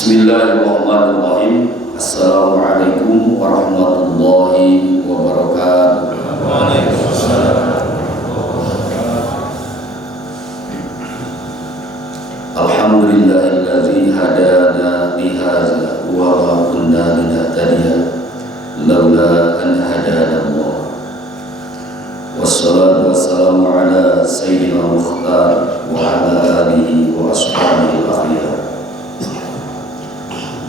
Bismillahirrahmanirrahim. Assalamualaikum warahmatullahi wabarakatuh. Alhamdulillahilladzi hadana li hadza wa ma kunna linahtadiya laula an hadana Allah. Wassalatu wassalamu ala sayyidina Mukhtar wa ala alihi wa ashabihi al-akhyar.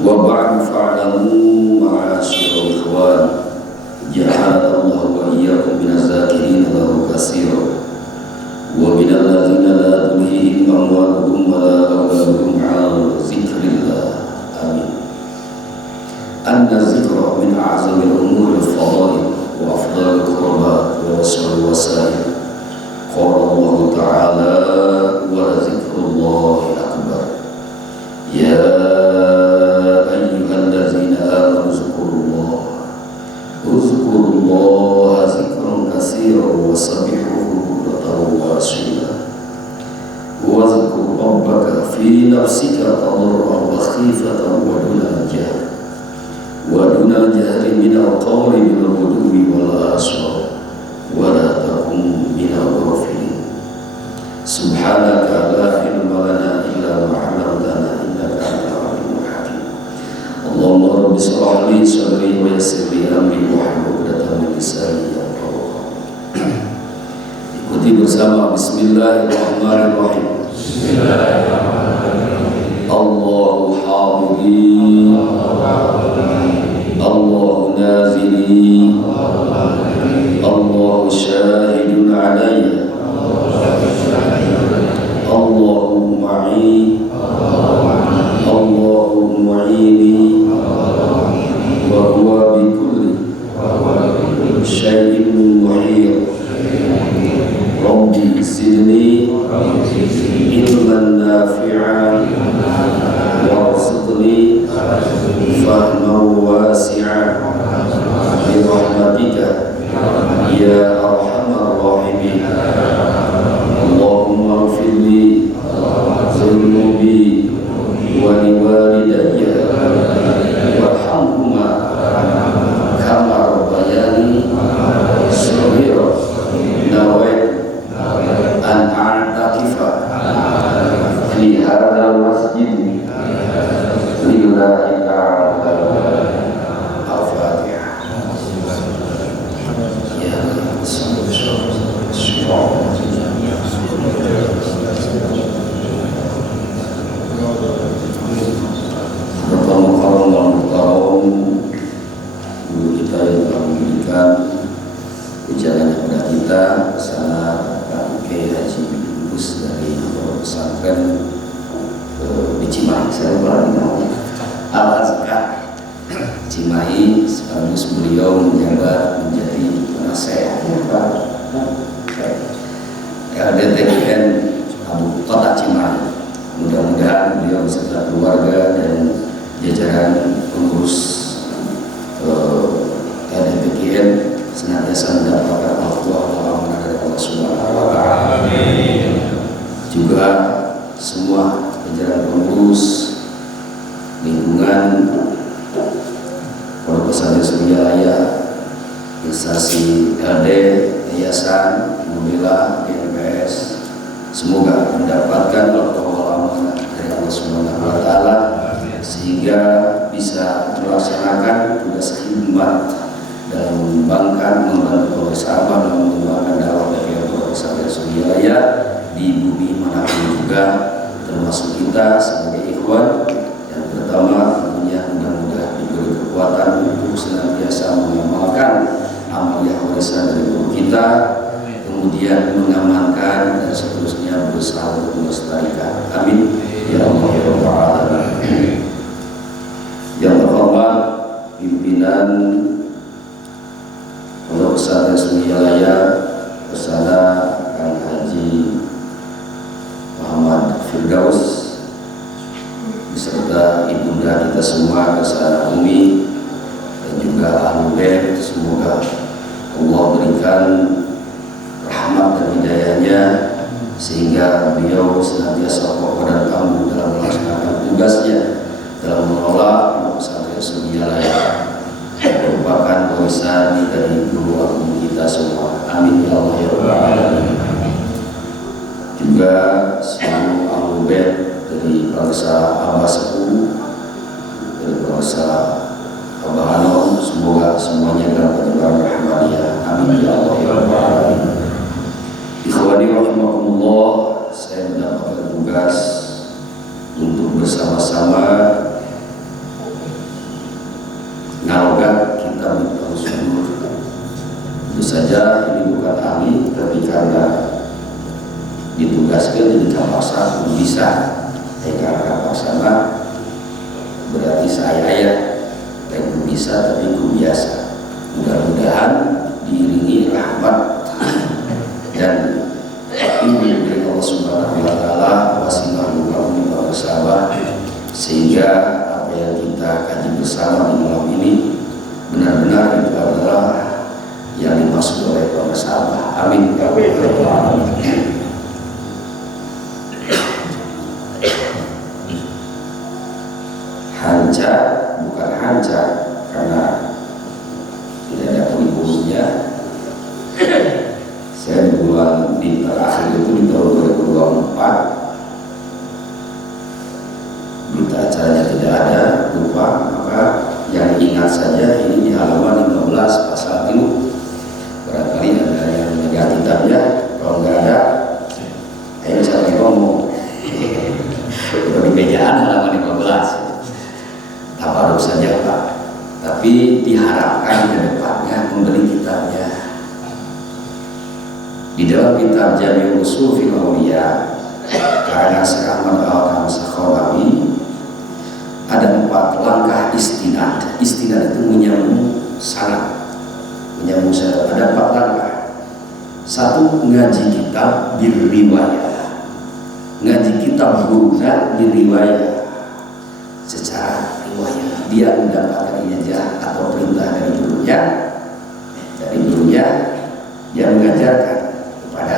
Wa ba'du fa'lamu ma'asyiral ikhwan ja'alallahu wa iyyakum minaz zakirin lahu katsiran wa minal ladzina la tulhihim amwaluhum wa la auladuhum 'an dzikrillah. Amin. Anna dzikra min a'zamil umuri al-fadail wa afdalil qurbat wa wasal wasail. Qala Allah ta'ala wa dzikrullahi akbar. Ya Uzkurullaha zikran katsiran wasabbihuhu bukratan wa asila. Wazkur rabbaka fi nafsika tadarruan wa khifatan wa dunal jahri minal qawli bil ghudwi wal aswal wa la takun minal ghafilin. Subhanaka la ilma lana illa ma 'allamtana innaka antal alimul hakim. Allahumma rabbi shrah li sadri wa yassir li amri wahlul 'uqdatam min lisani yafqahu qawli. Ikuti bersama Bismillahirrahmanirrahim. Bismillahirrahmanirrahim. Allahu hadiri, Allahu nazili, Allahu syahidun alayya, Allahu ma'i, Allahu mu'ini, wa huwa bi kulli syai'in muhit. Rabbi zidni ilman nafi'an warzuqni fahman wasi'an bi rahmatika ya arhamar rahimin. Allahumma ighfirli dhunubi wa liwalidayya warhamhuma kama rabbayani shaghira. Nawaitu an a'takifa fi hadzal masjid lillahi ta'ala. Al-Fatihah. Ya guru kita yang telah memberikan ujangan kepada kita bersama Pak Kiai Haji Gus dari Pondok Pesantren di Cimahi. Saya berani Al-Azkar Cimahi, sekaligus beliau menjabat menjadi penasehat LDTKN Abu Kota Cimahi. Mudah-mudahan beliau beserta keluarga dan jajaran pengurus LDTKN senantiasa mendapatkan al-Quran dari Allah Subhanahu wa Ta'ala. Juga semua jajaran pengurus lingkungan Pondok Pesantren Suryalaya, instansi LD, yayasan, membela, DNPS, semoga mendapatkan al-Quran dari Allah Subhanahu wa Ta'ala sehingga bisa melaksanakan tugas khidmat dalam mengembangkan, membantu bersama dan mengembangkan dakwah dari Pondok Pesantren Suryalaya di bumi manapun juga, termasuk kita sebagai ikhwan yang pertama tentunya mudah-mudahan diberi kekuatan untuk senantiasa mengamalkan amaliyah warisan dari guru kita, kemudian mengamankan dan seterusnya berusaha untuk melestarikan. Amin ya Allah ya Rabbal alamin. Yang terhormat pimpinan Pondok Pesantren Suryalaya bersama Kang Haji Muhammad Firdaus beserta ibunda kita semua bersama Umi dan juga ahli bait, semoga Allah berikan rahmat dan hidayahnya sehingga beliau senantiasa kokoh dan tangguh dalam melaksanakan tugasnya dalam mengelola pesantren Sunniyah merupakan warisan dari guru agung kita semua. Amin ya Allah ya Rabbal Alamin. Juga seluruh ahli bait dari bangsa Abah Sepuh, dari bangsa Abah Hanom, semoga semuanya dalam kehidupan rahmaniyah. Amin ya Allah ya Rabbal Alamin. Ikhwani rahimakumullah, saya mendapatkan tugas untuk bersama-sama ngalogat kitab Miftahus Sudur. Tentu saja ini bukan ahli, tapi karena ditugaskan jadi kapaksa pun bisa. Karena kapaksa berarti saya ya, belum bisa tapi belum biasa. Mudah-mudahan diiringi rahmat dan ilmu dari Allah Subhanahu wa Ta'ala, wasilah muka-muka bersama, sehingga apa yang kita kaji bersama di malam ini benar-benar itu adalah yang dimaksud oleh para sahabat. Amin. Hancak bukan hancak karena tidak ada kurikulumnya. Saya di bulan di terakhir itu di tahun 2024, berita acaranya tidak ada, lupa, maka yang ingat saja ini di halaman 15 pasal 3. Barangkali ada yang memegang kitabnya, kalau nggak ada, ayo saya ngomong. Udah di mejaan halaman 15. Tabaruk saja Pak, tapi diharapkan ke depannya membeli kitabnya. Di dalam kitab Jami' Ushul fil Awliya karya Syekh Ahmad Al-Kamsakhalawi ada 4 langkah istinad. Istinad itu menyambung sanad, menyambung sanad. Ada 4 langkah. 1, ngaji kitab diriwayat. Ngaji kitab guruna diriwayat secara riwayat. Dia mendapatkan ijazah atau perintah dari gurunya. Dari gurunya dia mengajarkan kepada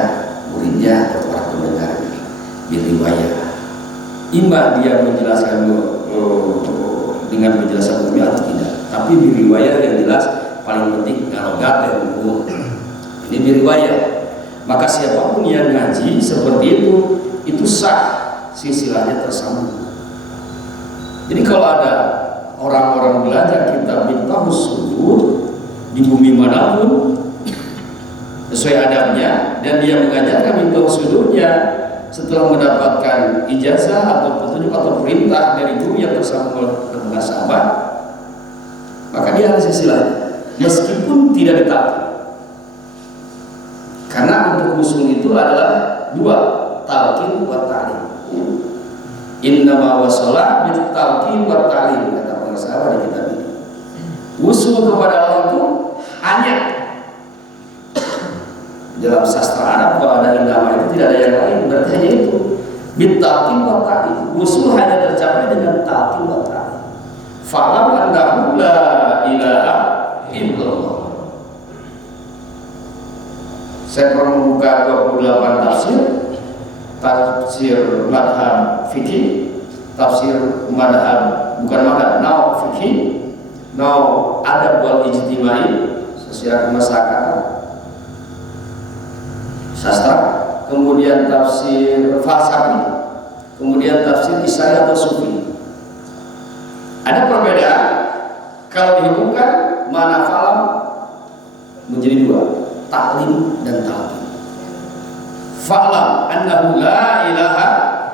muridnya atau para pendengarnya diriwayat. Imba dia menjelaskan dengan penjelasan umum atau tidak, tapi diriwayat yang jelas paling penting ngarogat dan umum. Ini diriwayat. Maka siapapun yang ngaji seperti itu sah, silsilahnya tersambung. Jadi kalau ada orang-orang belajar kitab Miftahus Sudur di bumi manapun sesuai adabnya dan dia mengajarkan Miftahus Sudurnya setelah mendapatkan ijazah atau petunjuk atau perintah dari guru yang tersambung dengan sahabat, maka dia harus silsilahnya meskipun tidak ditaati. Karena untuk usul itu adalah 2, talqin wa ta'lim. Innama wassalah bil talqin wa ta'lim, kata para sahabat di kitab ini. Usul kepada Allah itu hanya dalam sastra Arab, kalau ada nama itu tidak ada yang lain, berarti hanya itu. Bil talqin wa ta'lim. Usul hanya tercapai dengan talqin wa ta'lim. Fa'lam annahu la ilaha illallah. Saya pernah membuka 28 tafsir, tafsir madhab fikih, tafsir madhab bukan madhab, nau fikih, nau adab wal ijtimai, sosial kemasyarakatan, sastra, kemudian tafsir falsafi, kemudian tafsir Isai atau Sufi. Ada perbedaan kalau dihubungkan mana falam menjadi 2, taklim dan talqin. Fa'lam annahu la ilaha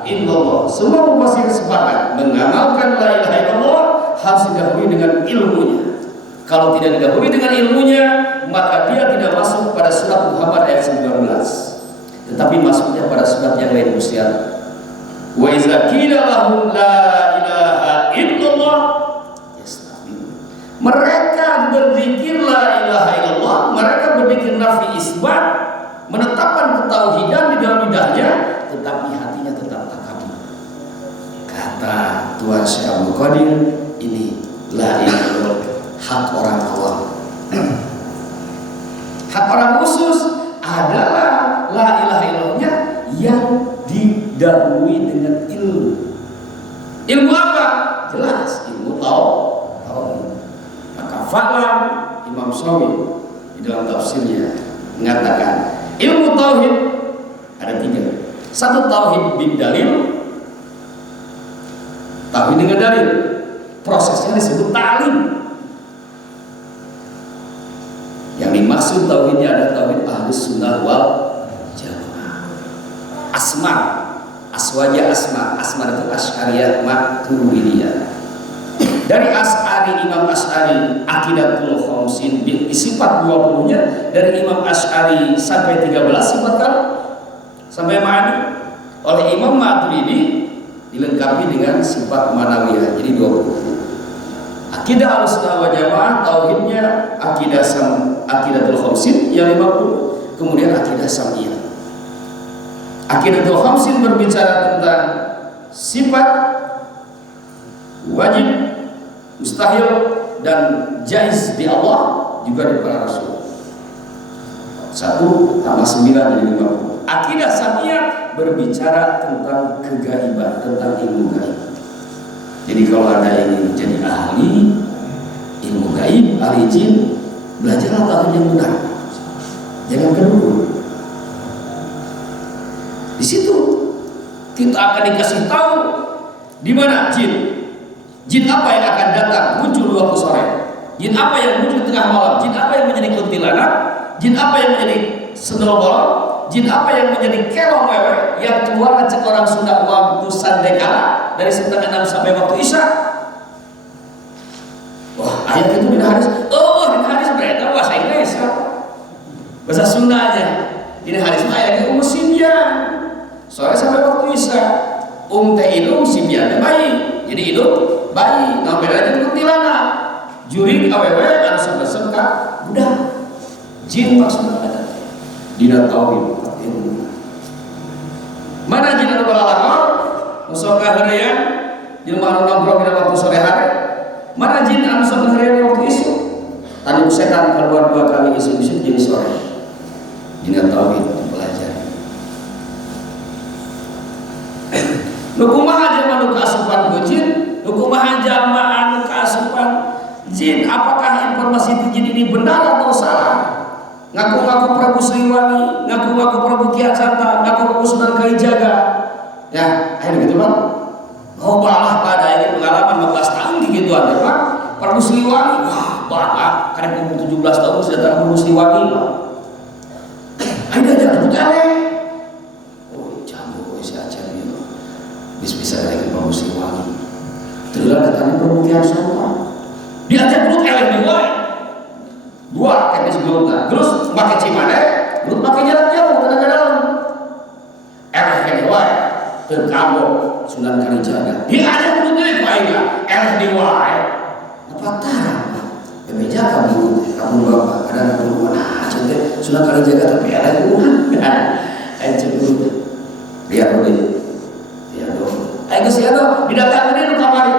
illallah. Semua mufasir sepakat mengamalkan la ilaha illallah harus didahului dengan ilmunya. Kalau tidak didahului dengan ilmunya, maka dia tidak masuk pada surat Muhammad ayat 19, tetapi masuknya pada surat yang lain Musyar. Wa iza qila lahum la ilaha illallah yastakbirun. Mereka berzikir la ilaha illallah, mereka berpikir nafi isbat, menetapkan ketauhidan di dalam lidahnya, tetapi hatinya tetap takabur. Kata Tuhan Syekh Abdul Qadir, ini la ilaha illallah hak orang awam. Hak orang khusus adalah la ilaha illallahnya yang didahului dengan ilmu. Ilmu apa? jelas ilmu tauhid. Maka fa'lam Imam Shawi di dalam tafsirnya mengatakan ilmu tauhid ada 3. Satu tauhid bil dalil, tauhid dengan dalil. Prosesnya disebut ta'lim. Yang dimaksud tauhidnya ada tauhid ahlus sunnah wal jamaah. Asma itu Asy'ariyah Maturidiyah. Dari Asy'ari, Imam Asy'ari Aqidatul Khamsin di sifat 20-nya, dari Imam Asy'ari sampai 13 sifat kan sampai ma'ani. Oleh Imam Maturidi dilengkapi dengan sifat manawiyah, jadi 20. Akidah Ahlussunnah wal Jamaah tauhidnya Aqidatul Khamsin yang 50, kemudian akidah Sam'iyah. Aqidatul Khamsin berbicara tentang sifat, wajib, mustahil, dan jaiz di Allah, juga di para rasul. 1 tambah 9 jadi 50. Akidah Sam'iyah berbicara tentang kegaiban, tentang ilmu gaib. Jadi kalau ada yang jadi ahli ilmu gaib, ahli jin, belajarlah tauhid yang benar, jangan kedua. Di situ kita akan dikasih tahu di mana jin apa yang akan datang muncul waktu sore, jin apa yang muncul tengah malam, jin apa yang menjadi kuntilanak, jin apa yang menjadi sendal bolong, jin apa yang menjadi kelong wewe yang keluar ngecek orang Sunda waktu sandekala dari setengah 6 sampai waktu isya. Wah, ayat itu di hadis. Oh, di hadis berita bahasa Inggris, bahasa Sunda aja. Ini hadis ayatnya Simbian. Soalnya sampai waktu isya. Teh hidung, Simbian bayi. Jadi hidung bayi. Nah, bedanya kuntilanak. Jurik awewe anu semka budak. Jin maksudnya ada. Dina tauhid. Mana jin anu balalakor? Musuh kaheurean jelema anu nongkrong dina waktu sore hari. Mana jin anu sok kaheurean waktu isu? Tanduk setan keluar 2 kali isu-isu jadi sore. Dina tauhid dipelajari. Nu kumaha jelema nu kaasupan ku jin? Nu kumaha jalma anu kaasupan jin? Apakah informasi itu jin ini benar atau salah? Ngaku-ngaku Prabu Siliwangi, ngaku-ngaku Prabu Kian Santa, ngaku-ngaku Sunan Kalijaga. Ya, akhirnya gitu Pak. Oh, balah pada ini pengalaman 15 tahun gituan ya Pak. Prabu Siliwangi, wah bapak, karena umur 17 tahun sudah tahu Prabu Siliwangi Pak. Aida jangan eleh. Oh, jamu si acan ini. Bisa lagi Prabu Siliwangi. Terus datang Prabu Kian Santa. Diajak dulu eleh di wae. 2 teknis gelutna, terus pakai cimane, terus pakai jarak jauh tenaga dalam. Eleh kene wae, teu kabok Sunan Kalijaga. Diajak dulu deui ku aing, eleh di wae. Apa tarang? Bebeja kamu bapak, ada kamu mana aja teh Sunan Kalijaga tapi eleh kumaha. Aing cemburu. Lihat dulu. Lihat dulu. Aing geus ado didatangkeun deui nu kamari.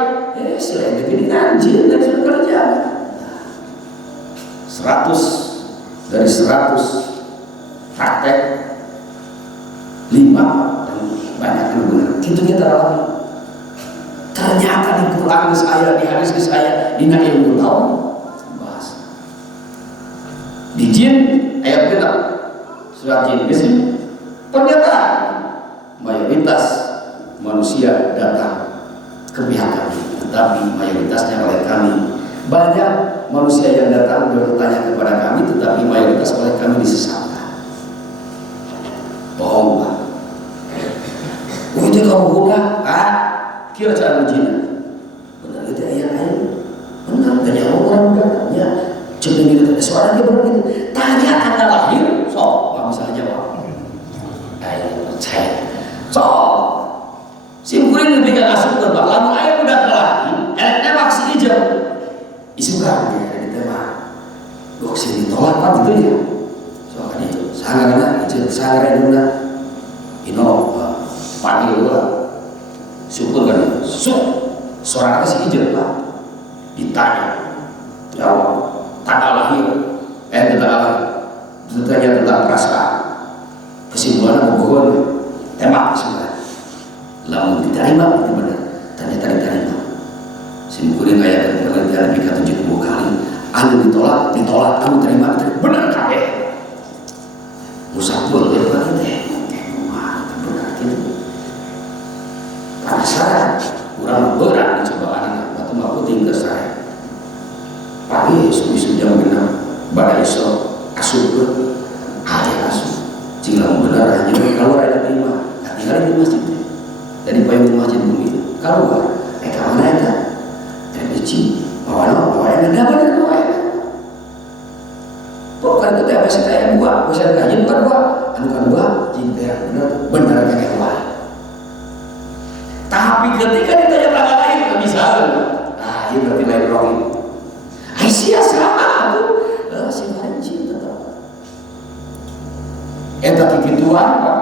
Selain itu anjing dari Sunan Kalijaga. 100 dari 100 praktek 5 dan banyak yang benar. Itu kita alami. Ternyata di Quran saya, di hadis saya, di ilmu tauhid bahas. Di jin ayat kita surat jin di sini pernyataan mayoritas manusia datang ke pihak kami, tetapi mayoritasnya oleh kami. Banyak manusia yang datang bertanya kepada kami, tetapi mayoritas oleh kami disesatkan. Bohong Pak. Oh itu kamu buka? Kira cara ujian. Benar itu ayat-ayat. Benar, tanya orang muda. Ya, cuma gitu. Suara dia benar gitu. Tanya tanggal lahir, sok nggak bisa jawab. Ayat percaya. Sok. Simpurin ketika asup terbang, lalu ayat udah lagi. Ayatnya maksi hijau. Isu kan dia ditembak. Dok sini ditolak Pak gitu ya. Soalnya itu sangarana itu sangarana ino panggil lah. Syukur kan. Suara si hijau Pak. Ditanya. Jawab. Tanggal lahir. Tanggal lahir. Ditanya tentang perasaan. Kesimpulan bohong. Tembak kesimpulan. Lalu diterima itu benar. Ternyata diterima. Simkuring ayat penelitian lebih ke 70 kali. Anu ditolak, anu terima, bener kabeh. Musabul ya berarti teh. Wah, bener gitu. Penasaran, kurang berat dicobaan batu mampu tinggal saya. Pagi isu jam 6 pada iso asup ke ayah asup. Jika benar hanya kalau ada terima, tinggal di masjid. Dari payung masjid bumi. Kalau mana itu? Terbici, awalnya ada benar awalnya. Pokoknya kita masih kayak buah, masih kayak bukan buah, anu kan buah, jika benar kayak buah. Tapi ketika ditanya tanggal lain nggak bisa kan? Nah, ini berarti lain rohim. Aisyah sama tuh, si haji tetap. Tapi gituan pak.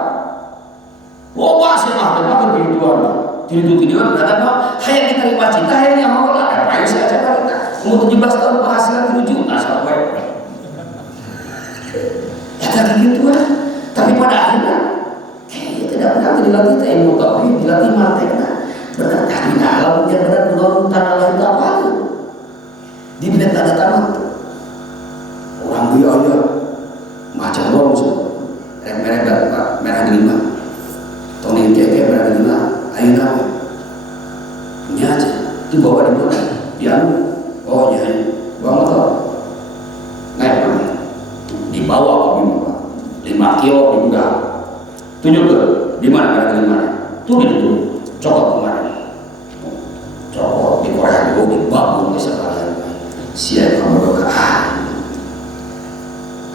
Oh, si mah tetap gituan pak. Tidur-tiduran berarti pak. Hayang kita terima cinta, hayang yang mau lah. Aisyah aja pak kita. Umur 17 tahun penghasilan 7 juta sampai. Tapi gituan. Tapi pada akhirnya kayaknya tidak pernah dilatih ilmu tauhid, dilatih mantekna. Benar tapi alam yang benar menurun tanah lain itu apa? Di bidang tanda tanah orang dia aja macam orang sih. Merah lima, Tony keke merah lima, ayo nama, punya aja, dibawa di mana? Yang, oh nyai, bawa motor, naik mana? Dibawa ke bimba, 5 kilo di gudang, tunjuk ke, di mana merah lima? Tuh itu, cokot kemarin, cokot di Korea dulu, di babung di sekalian, siap kamu doa.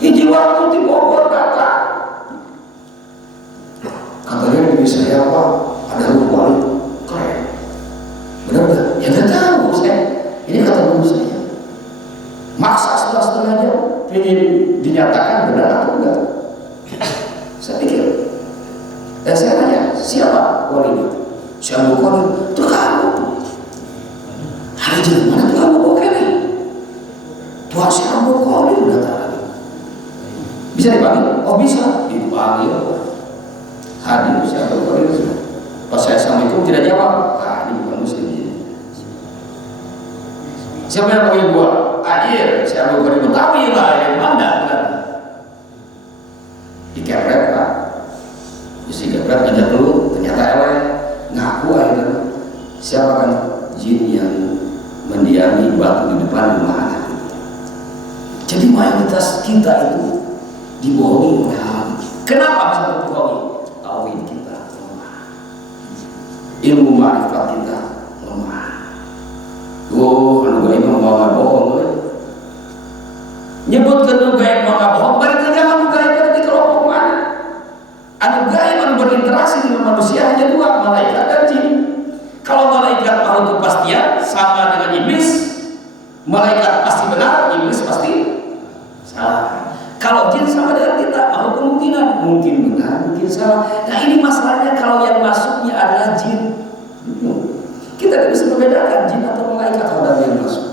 Hiji waktu di Bogor kata. Katanya di saya apa? Ada rumah keren. Benar nggak? Ya nggak tahu saya. Ini kata guru saya. Maksa setengah jam ingin dinyatakan benar atau enggak? Saya pikir. Dan saya tanya, siapa walinya? Siapa wali? Itu kamu. Hari jadi mana tuh kamu oke nih? Tuhan siapa wali udah tahu. Bisa dipanggil? Oh bisa. Dipanggil. Hadir siapa wali itu? Pas saya assalamualaikum tidak jawab. Ah ini bukan muslim. Siapa yang panggil gua? Air. Siapa wali Betawi lah yang mana? Dikepret pak. Isi kepret ngajak dulu. Ternyata elek. Ngaku akhirnya. Siapa kan jin yang mendiami batu di depan rumah anak. Jadi mayoritas kita itu dibohongi oleh hal. Kenapa bisa dibohongi? Tauhid kita lemah, ilmu ma'rifat kita lemah. Oh, anu gaib mah mau bohong, nyebutkan anu gaib mah bohong. Balik lagi anu gaib berarti kelompok mana? Anu gaib anu berinteraksi dengan manusia hanya 2, malaikat dan jin. Kalau malaikat makhluk kepastian sama dengan iblis, malaikat pasti benar, iblis pasti salah. Kalau jin sama dengan kita, makhluk kemungkinan mungkin benar, mungkin salah. Nah ini masalahnya kalau yang masuknya adalah jin. Kita tidak bisa membedakan jin atau malaikat kalau ada yang masuk.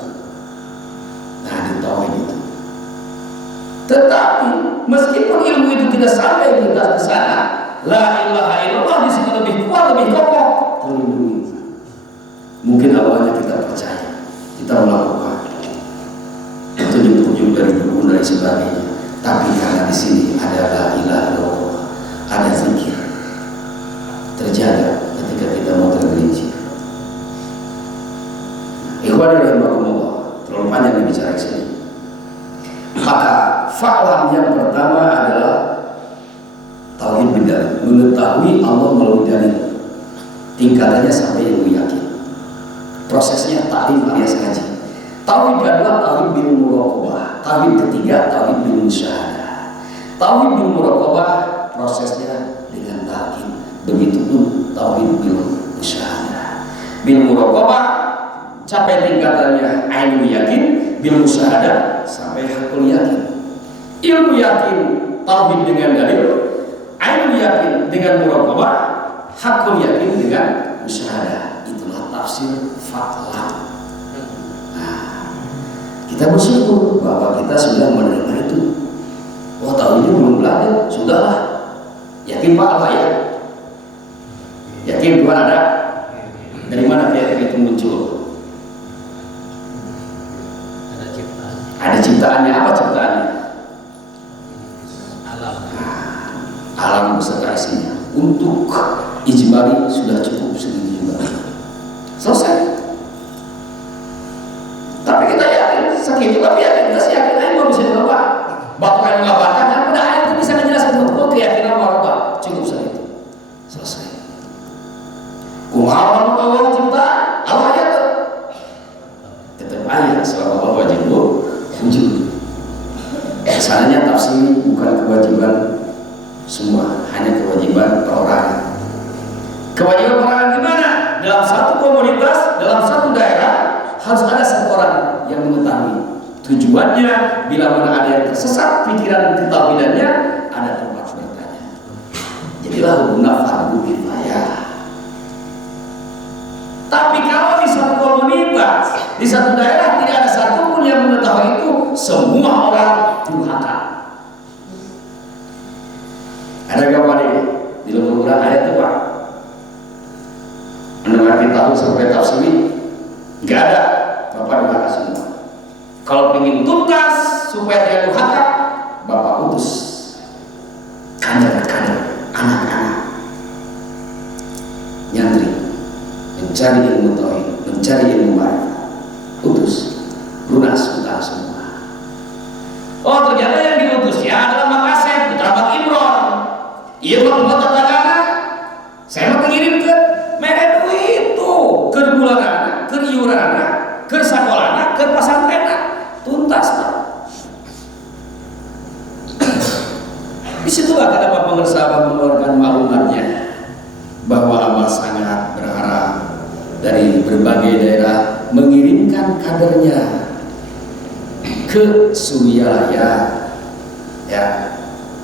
Nah ditawain itu. Tetapi meskipun ilmu itu tidak sampai kita ke sana, la ilaha illallah di sini lebih kuat, lebih kokoh, terlindungi. Mungkin awalnya kita percaya, kita melakukan tunjuk-tunjuk dari buku dan sebagainya. Tapi karena di sini ada la ilaha illallah, ada zikir, terjaga ketika kita mau tergelincir. Ikhwan rahimakumullah, terlalu panjang bicara di sini. Maka fa'lam yang pertama adalah tauhid bid'ah, mengetahui Allah melalui dalil. Tingkatannya sampai ilmu yakin. Prosesnya ta'lim alias ngaji. Tauhid kedua tauhid bil muraqabah. Tauhid ketiga tauhid bil musyahadah. Tauhid bil muraqabah prosesnya dengan talqin. Begitupun tauhid bil musyahadah. Bil muraqabah sampai tingkatannya ainul yakin, bil musyahadah sampai hakul yakin. Ilmu yakin tauhid dengan dalil, ainul yakin dengan muraqabah, hakul yakin dengan musyahadah. Itulah tafsir fa'lam. Kita bersyukur bahwa kita sudah menerima itu. Oh tahun ini belum belajar, sudahlah. Yakin Pak Allah ya? Yakin Tuhan ada? Dari mana kayak itu muncul? Ada ciptaannya, apa ciptaannya? Alam. Alam beserta isinya. Untuk ijmali sudah cukup segitu juga. Selesai. Tapi kita yakin segitu, tapi yakin kita yakin aja mau bisa berubah. Batu yang mengabarkan, kan udah ayat itu bisa menjelaskan betul keyakinan warga. Cukup segitu. Selesai. Kumaha Allah ciptaan, Allah ayat. Tetap ayat selama Allah wajib wujud. Asalnya tafsir bukan kewajiban semua, hanya kewajiban perorangan. Kewajiban perorangan gimana? Dalam satu komunitas, dalam satu daerah harus ada seorang yang mengetahui tujuannya. Bila mana ada yang tersesat pikiran ketauhidannya, ada tempat bertanya. Jadilah hukumnya fardu kifayah. Tapi kalau di satu komunitas, di satu daerah tidak ada satupun yang mengetahui itu, semua orang durhaka. Ada gambar ini di lembaga ayat itu Pak. Anda ngerti tahu sampai tafsir? Nggak ada. Bapak durhaka semua. Kalau ingin tuntas supaya dia durhaka, Bapak utus kader-kader, anak-anak nyantri mencari ilmu tauhid, mencari ilmu ma'rifat, utus lunas utang semua. Oh ternyata yang diutus ya adalah Makassar, putra Bang Imron. Iya Bang buat tetangga, saya mau mengirim ke mereka duit tuh, ke bulanana, ke iuranana, ke sekolahana, ke pesantrenna, tuntas Pak. Disitulah kenapa pengesahan mengeluarkan maklumatnya bahwa Abah sangat berharap dari berbagai daerah mengirimkan kadernya ke Suriah ya.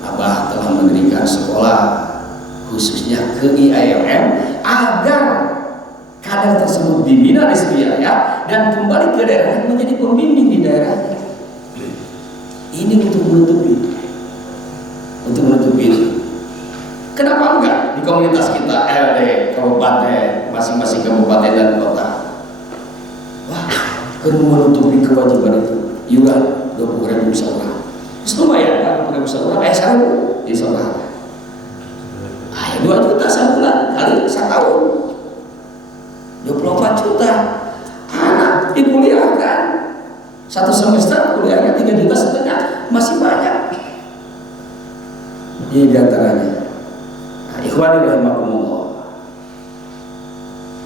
Abah telah mendirikan sekolah khususnya ke IAIM agar kader tersebut dibina di Suriah dan kembali ke daerah menjadi pembimbing di daerahnya. Ini untuk menutupi kenapa enggak di komunitas kita LD kabupaten, masing-masing kabupaten dan kota. Wah, perlu menutupi kewajiban itu. Iuran 20.000 seorang. Terus lumayan kan 20.000 seorang. Sekarang di seorang. Ya 2 juta sebulan kali setahun. 24 juta. Anak dikuliahkan. 1 semester kuliahnya 3,5 juta, masih banyak. Ini diantaranya. Ikhwani rahimakumullah.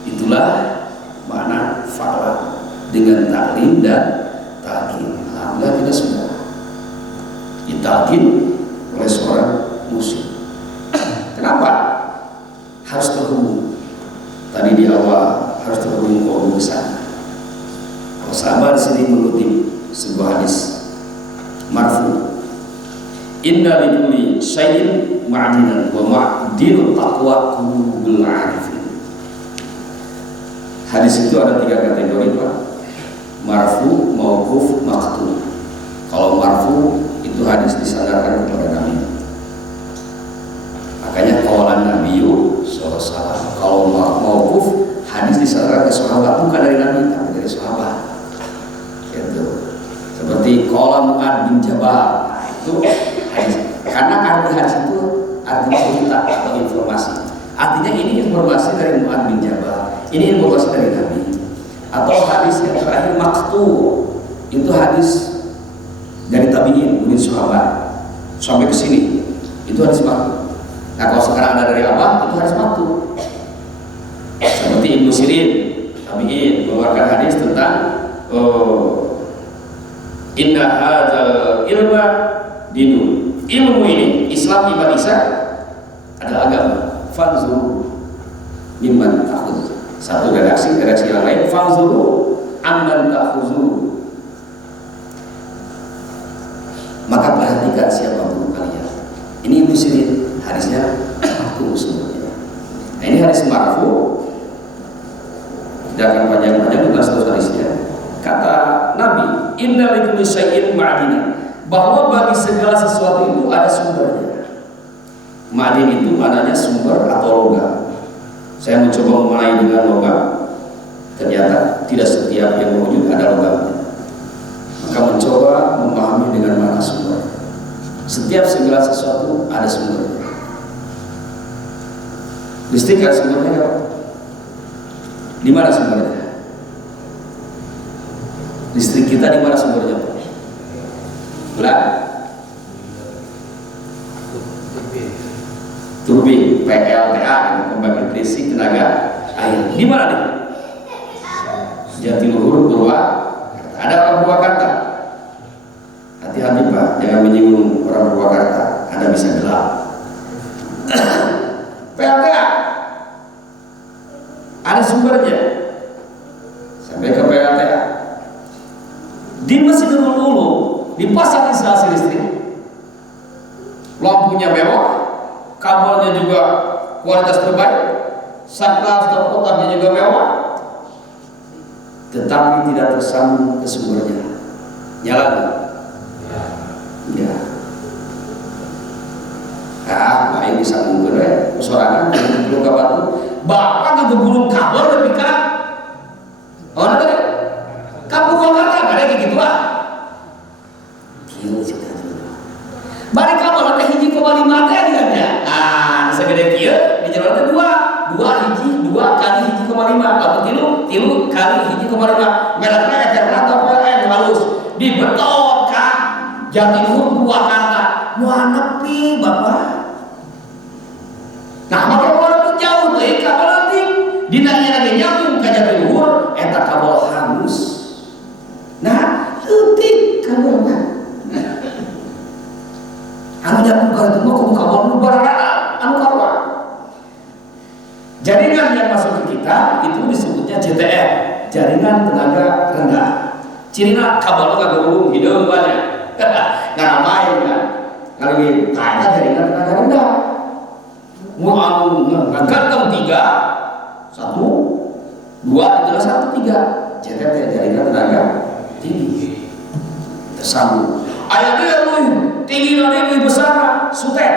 Itulah makna fa'la dengan taklim dan takin. Alhamdulillah kita sudah ditakin oleh seorang muslim. Kenapa? Harus terhubung. Tadi di awal harus terhubung ke besar. Kalau sahabat sini mengutip sebuah hadis marfu. Inna likulli syai'in ma'dinan wa ma'dinut taqwa qulubul 'arifin. Hadis itu ada 3 kategori Pak. Marfu, mauquf, maqtu. Kalau marfu itu hadis disandarkan kepada Nabi. Makanya qaulun Nabiyyu sallallahu alaihi wasallam. Kalau mauquf hadis disandarkan ke sahabat, bukan dari Nabi tapi dari sahabat. Gitu. Seperti qaul Mu'adz bin Jabal. Itu hadis. Karena arti hadis itu artinya berita atau informasi. Artinya ini informasi dari Mu'adz bin Jabal, ini informasi dari Nabi. Atau hadis yang terakhir maqtu, itu hadis dari tabi'in, murid sahabat sampai ke sini, itu hadis maqtu. Nah kalau sekarang ada dari apa? Itu hadis maqtu. Seperti Ibnu Sirin, tabi'in mengeluarkan hadis tentang inna hadzal ilma dinun. Ilmu ini, Islam iman Isa adalah agama. Fanzuru mimman ta'khudz. Satu redaksi yang lain, fanzuru amman ta'khudzu. Maka perhatikan siapa guru kalian. Ini Ibnu Sirin, hadisnya marfu sebenarnya. Nah, ini hadis marfu. Tidak akan panjang-panjang membahas terus hadisnya. Kata Nabi, inna likulli syai'in ma'dinan. Bahwa bagi segala sesuatu itu ada sumbernya. Ma'din itu maknanya sumber atau logam. Saya mencoba memanai dengan logam, ternyata tidak setiap yang wujud ada logamnya. Maka mencoba memahami dengan mana sumber. Setiap segala sesuatu ada sumbernya. Listrik ada sumbernya apa? Di mana sumbernya? Listrik kita di mana sumbernya? Bulan? Turbin, PLTA, pembangkit listrik tenaga air. Di mana nih? Jatiluhur, Purwakarta. Ada orang Purwakarta? Hati-hati Pak, jangan menyinggung orang Purwakarta. Anda bisa gelap. PLTA ada sumbernya. Sampai ke PLTA. Di Masjidil Ulu dipasang instalasi listrik. Lampunya mewah, kabelnya juga kualitas terbaik, saklar terkotaknya juga mewah, tetapi tidak tersambung ke sumbernya. Nyala nggak? Ya. Baik disambung ke sorangan, belum kabar tuh. Bapak nggak gulung kabel lebih kan? Oh nanti kabel Purwakarta ada kayak gitu lah. Bari kabel nanti hiji koma lima teh ada. Segede kieu di jalan teh dua kali hiji koma lima, atau tilu kali hiji koma lima. Mereknya Ethernet atau PLN halus dibetot kan. Jatiluhur Purwakarta, wah nepi Bapak. Nah, maka orang jauh tuh kabel nanti dinanya lagi nyambung ke Jatiluhur, eta kabel hangus. Nah, leutik kabelna. Anu nyambung ka itu mah kudu kabel nu bararana anu karuan. Jaringan yang masuk ke kita itu disebutnya JTR, jaringan tenaga rendah. Cirina kabel kagak gulung hideung banyak. Nggak main kan? Kalau di kata jaringan tenaga rendah. Mau anu ngaganteng 3, 1, 2, itulah 1, 3. JTT jaringan tenaga tinggi. Tersambung. Ayat dia tinggi dan lebih besar, sutet.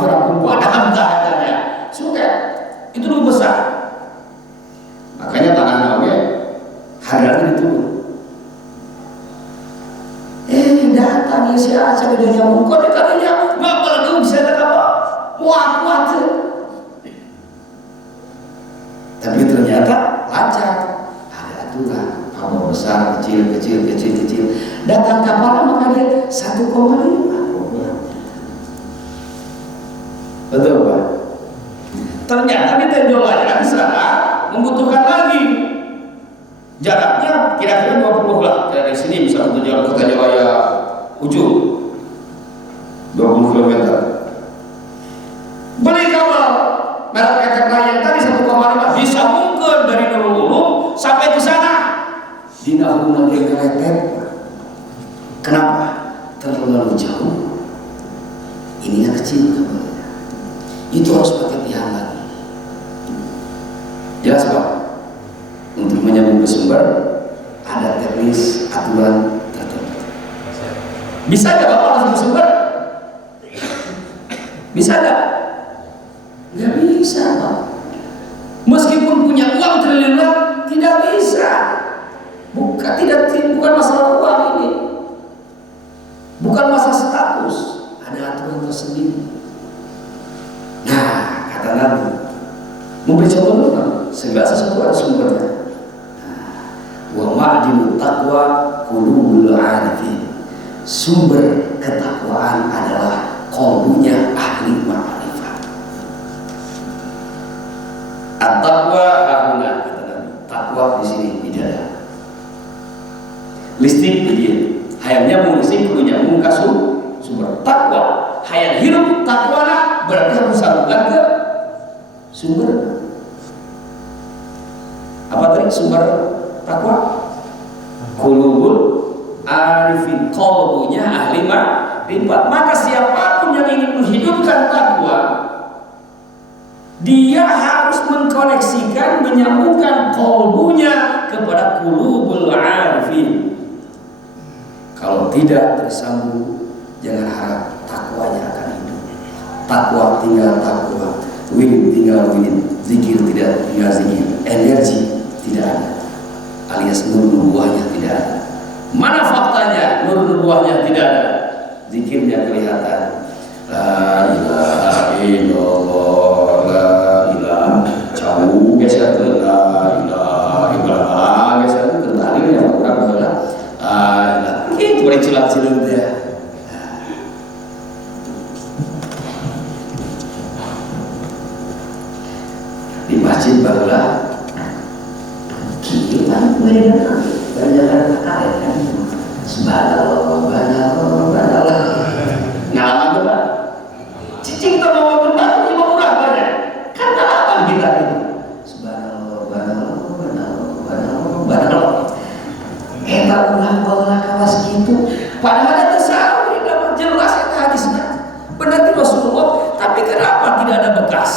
Jarang kumpulan dalam tahatannya. Sutet itu lebih besar. Makanya tanah nawe harganya diturun. Datang ya si Aceh udah nyambung kok katanya nggak perlu bisa ada apa kuat tapi ternyata lancar, ada aturan kabel besar kecil datang kapal maka dia 1,5 betul Pak. Ternyata di tenjol layar di sana membutuhkan lagi jaraknya kira-kira 20 lah dari sini bisa untuk jalan ke Tanjolaya ujung 20 km. Beli kabel merek Ethernet yang tadi 1,5 disambungkan dari Nurul sampai ke sana. Dina hubungan dengan Ethernet. Kenapa? Terlalu jauh. Ininya kecil kabelnya. Itu harus pakai tiang lagi. Jelas Pak? Untuk menyambung ke sumber ada teknis aturan tertentu. Bisa nggak Bapak langsung ke sumber? Bisa nggak? Nggak bisa Pak. Meskipun punya uang triliunan tidak bisa. Bukan masalah uang ini. Bukan masalah status. Ada aturan tersendiri. Nah, kata Nabi, memberi contoh dulu, segala sesuatu ada sumbernya. Wa ma'dinu taqwa qulubul arifin. Sumber ketakwaan adalah qalbunya ahli ma'rifat. At-taqwa hauna, kata Nabi. Takwa di sini tidak ada. Listrik begini. Hayang nyambung listrik kudu nyambung ka sumber. Takwa hayang hirup takwana berarti harus sambungkan ke sumber. Apa tadi sumber takwa? Qulubul arifin, qalbunya ahli ma'rifat. Maka siapapun yang ingin menghidupkan takwa, dia harus mengkoneksikan, menyambungkan qalbunya kepada qulubul arifin. Kalau tidak tersambung, jangan harap takwanya akan hidup. Takwa tinggal takwa, wirid tinggal wirid, zikir tidak tinggal zikir, energi tidak ada, alias nur buahnya tidak ada. Mana faktanya? Nur nubuahnya tidak ada, zikirnya kelihatan. La ilaha illallah, la ilaha jauh biasa ke la ilaha illallah biasa ke tadi yang orang baheula itu bari cilat-cileut teh. Di masjid baheula kita mereka banyak ayat kan subhanallah ngalaman tuh Pak cicing terlalu benar lima murah banyak kan harapan kita itu subhanallah eta ulah baheula kawas gitu padahal ada tasawuf di dalam jelas eta hadisnya benar di Rasulullah tapi kenapa tidak ada bekas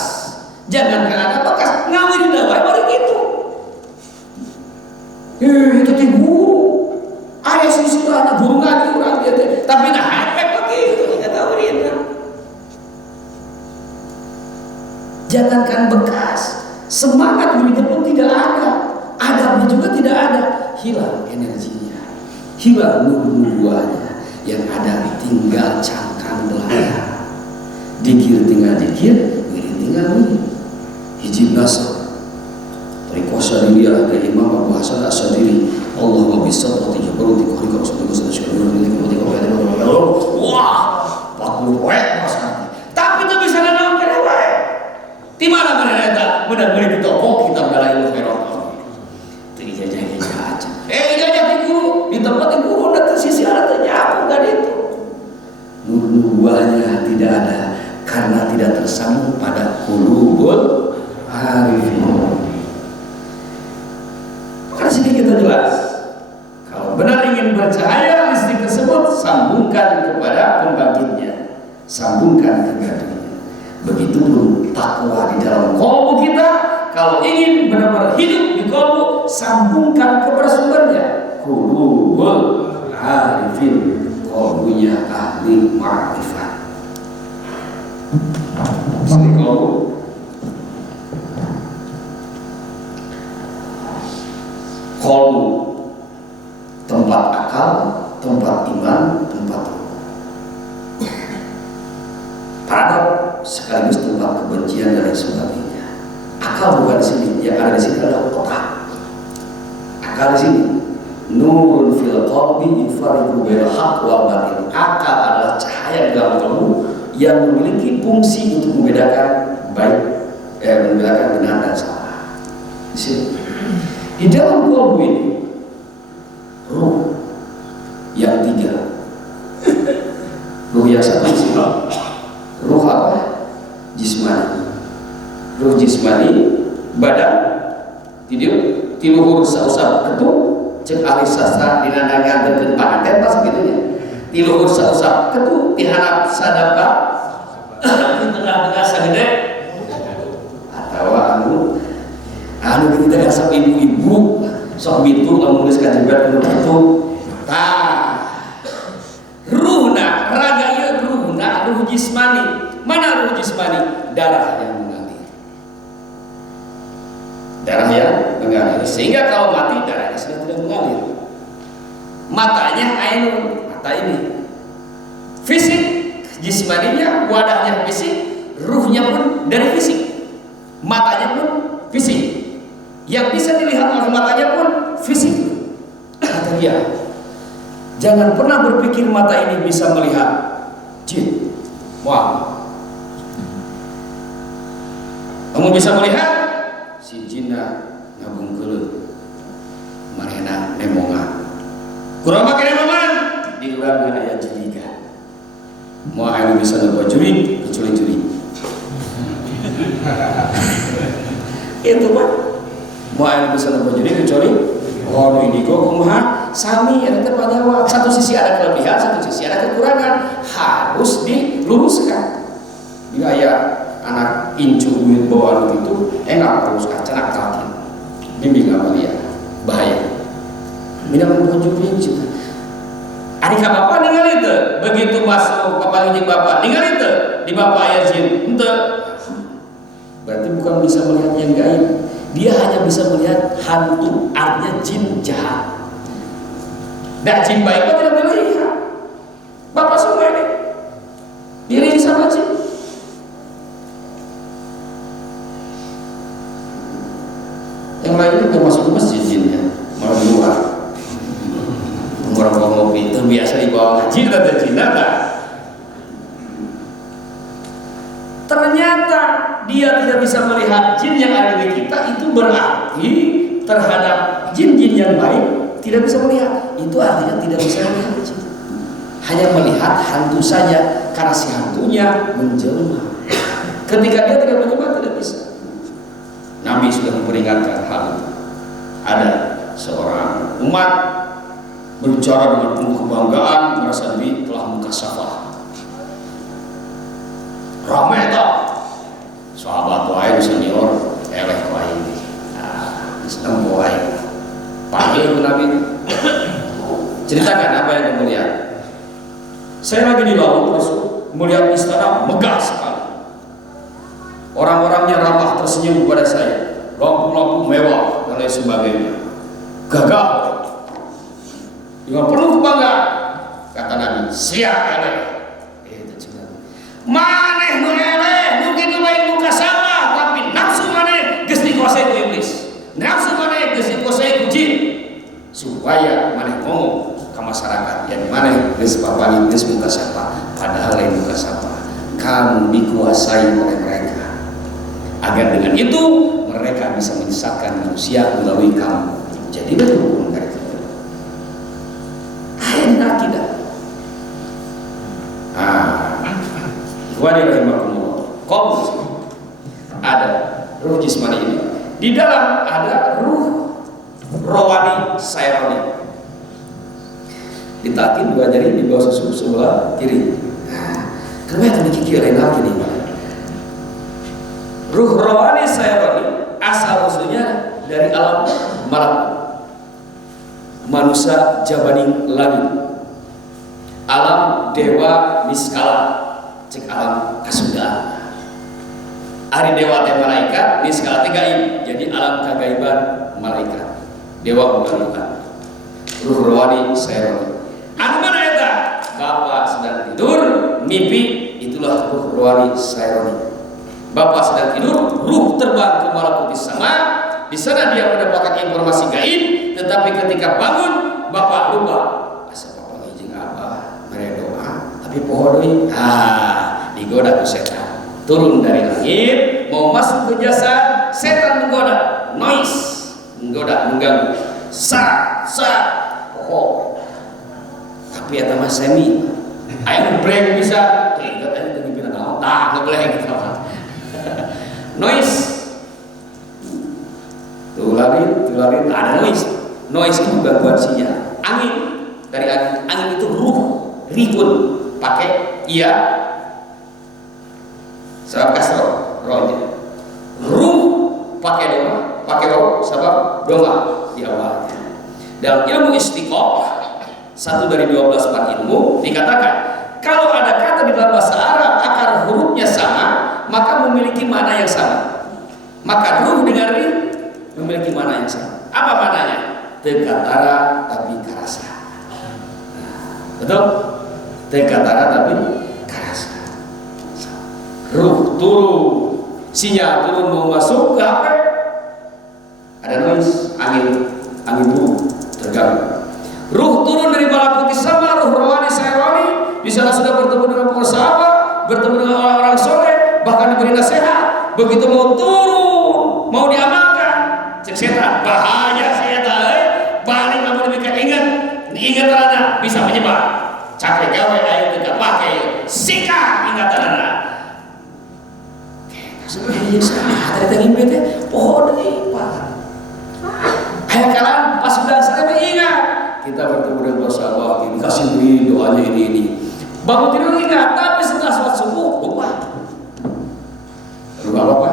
jangankan ada bekas ngawin wae bari gitu itu ti guru aya silsilah guru ngaji urang dia teh tapi nah begitu kita tahu dia jangankan bekas semangat dirinya pun tidak ada adabnya juga tidak ada hilang energinya hilang nubuahnya yang ada tinggal cangkang belaka dikir tinggal dikir wirid tinggal wirid hijib nasr Tariqah Syadiliyah dari Imam Abu Hasan As-Sadili Allahumma bisawati jabaruti khaliqa rasulika sallallahu alaihi wasallam wah 40 poin rasanya tapi itu bisa nanaon kana wae di mana eta benar-benar di toko kita balail khairat teu dijajah aja jajah di guru di tempat yang guru datang sisi alatnya aku enggak itu nubuahnya tidak ada karena tidak tersambung pada qulubul arifin. Sini kita jelas kalau benar ingin bercahaya listrik tersebut sambungkan kepada pembangkitnya sambungkan ke gardunya begitupun takwa di dalam kolbu kita kalau ingin benar-benar hidup di kolbu sambungkan kepada sumbernya qulubul arifin kolbunya ahli ma'rifat sini kolbu kolbu tempat akal, tempat iman, tempat paradok sekaligus tempat kebencian dan lain sebagainya. Akal bukan di sini, yang ada di sini adalah otak. Akal di sini nurun fil qalbi yufariqu bainal haqq wal batil. Akal adalah cahaya di dalam kalbu yang memiliki fungsi untuk membedakan baik, membedakan benar dan salah. Di sini. Di dalam kolbu ini ruh yang tiga ruh yang satu ruh apa? Jismani ruh jismani badan tiluhur sausap ketu cek ahli sastra dinandangan dan panten pas begitunya tiluhur sausap ketu diharap sadapa di tengah-tengah sagede atau anu kita dasar ibu-ibu sok bitu lamun geus kajebat anu kitu ruhna raga ieu ruhna ruh jismani mana ruh jismani darah yang mengalir sehingga kalau mati darahnya sudah tidak mengalir matanya ainun mata ini fisik jismaninya wadahnya fisik ruhnya pun dari fisik matanya pun fisik yang bisa dilihat oleh matanya pun fisik. Kata dia, jangan pernah berpikir mata ini bisa melihat jin. Wah, kamu bisa melihat si jinna ngabungkeun marena nemongan. Kurang make nemongan di luar aya jeliga. Moal anu bisa dapat juri, kecuali-curi. Itu Pak. Moal bisa dapat juri kecuali oh ini kok kumaha sami ada terpanyawa satu sisi ada kelebihan satu sisi ada kekurangan harus diluruskan jika ya anak incu duit bawaan itu nggak terus canak cakin bimbing amalia bahaya minum kunjung juga adik bapak ningali itu begitu masuk ke panggung bapak ningali itu di bapak ayah jin ente berarti bukan bisa melihat yang gaib. Dia hanya bisa melihat hantu, artinya jin jahat. Nah, jin baik kok tidak melihat. Bapak semua ini diri sama jin. Yang lainnya nggak masuk ke masjid jinnya, malah di luar. Orang ngopi itu biasa dibawa ngaji atau jin datang. Ternyata dia tidak bisa melihat jin yang ada di kita, itu berarti terhadap jin-jin yang baik tidak bisa melihat. Itu artinya tidak bisa melihat jin. Hanya melihat hantu saja, karena si hantunya menjelma. Ketika dia tidak menjelma tidak bisa. Nabi sudah memperingatkan hal itu. Ada seorang umat berbicara dengan penuh kebanggaan, merasa diri telah mukasyafah. Ramai tak? Sahabat lain senior, eleh lain. Nah, sedang mulai. Panggil Nabi. Ceritakan apa yang kamu lihat. Saya lagi di laut, Rasul, melihat istana megah sekali. Orang-orangnya ramah, tersenyum kepada saya. Lampu-lampu mewah dan lain sebagainya. Gagah. Dengan penuh kebanggaan. Kata Nabi, siap eleh. Maneh meleleh, mungkin kebaik muka sama, tapi nafsu maneh geus dikuasai ku iblis. Nafsu maneh geus dikuasai ku jin. Supaya maneh ngomong ke masyarakat yang maneh geus papani geus muka sama, padahal lain muka sama. Kamu dikuasai oleh mereka. Agar dengan itu mereka bisa menyesatkan manusia melalui kamu. Jadi betul mereka. Ayat akidah. Ada ruh jismani ini, di dalam ada ruh rohani saironi. Ditakin dua jari di bawah susu sebelah kiri. Kenapa itu dikikirin lagi nih? Ruh rohani saironi asal usulnya dari alam malakut, manusia jabaning langit, alam dewa niskala, cek alam kasundaan. Hari dewa teh malaikat, niskala teh gaib, jadi alam kagaiban malaikat. Dewa bukan ruh rohani saironi. Anu mana eta? Bapak sedang tidur, mimpi, itulah ruh rohani saironi. Bapak sedang tidur, ruh terbang ke malakutis sama. Di sana dia mendapatkan informasi gaib, tetapi ketika bangun, Bapak lupa. Asa Bapak ngijing apa? Mere doa, tapi poho deui. Digoda ku setan. Turun dari langit, mau masuk ke jasad, setan menggoda, noise, menggoda, mengganggu, poho. Tapi eta mah semi. Aya break bisa, ingat aja tadi bilang naon, ngeblank gitu. Noise. Tularin ada noise. Noise itu gangguan sinyal. Angin, dari angin itu ruh, rikun, pakai iya. Sebab kasro, rohnya. Ruh pakai doma, pakai roh, sebab doma di awalnya. Dalam ilmu istiqomah, 1 dari 12 part ilmu dikatakan, kalau ada kata di dalam bahasa Arab akar hurufnya sama, maka memiliki makna yang sama. Maka ruh dengan ri memiliki makna yang sama. Apa maknanya? Tekatara tapi karasa. Betul? Tekatara tapi karasa. Ruh turun, sinyal turun mau masuk ke HP, ada noise, angin turun, terganggu. Ruh turun dari malakutis sama, ruh rohani saironi, di sana sudah bertemu dengan para sahabat, bertemu dengan orang-orang soleh, bahkan diberi nasihat. Begitu mau turun, mau diamalkan, cek setan, bahaya setan, balik kamu demikian ingat anak bisa menyebar. Capek gawe ayo tidak pakai, sikat ingatan anak. Sebenarnya ada tadi bete, pohon ini pak. Ayah kalian pas sudah saya ingat, kita bertemu dengan sahabat ini, kasih doanya ini. Bangun tidur ingat, tapi setelah sholat subuh lupa. Lupa apa?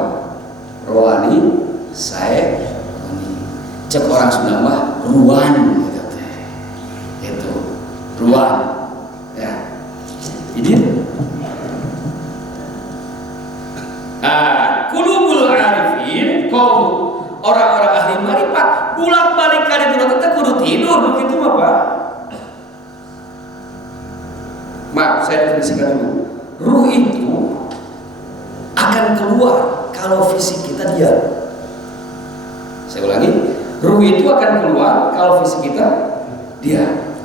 Rohani, saya cek orang Sunda mah ruan, itu ruan, ya. Jadi kulubul arifin, orang-orang ahli marifat, pulang balik kali itu tetap kudu tidur begitu apa? maaf saya definisikan dulu. Ruh itu akan keluar kalau fisik kita diam. Saya ulangi, ruh itu akan keluar kalau fisik kita diam.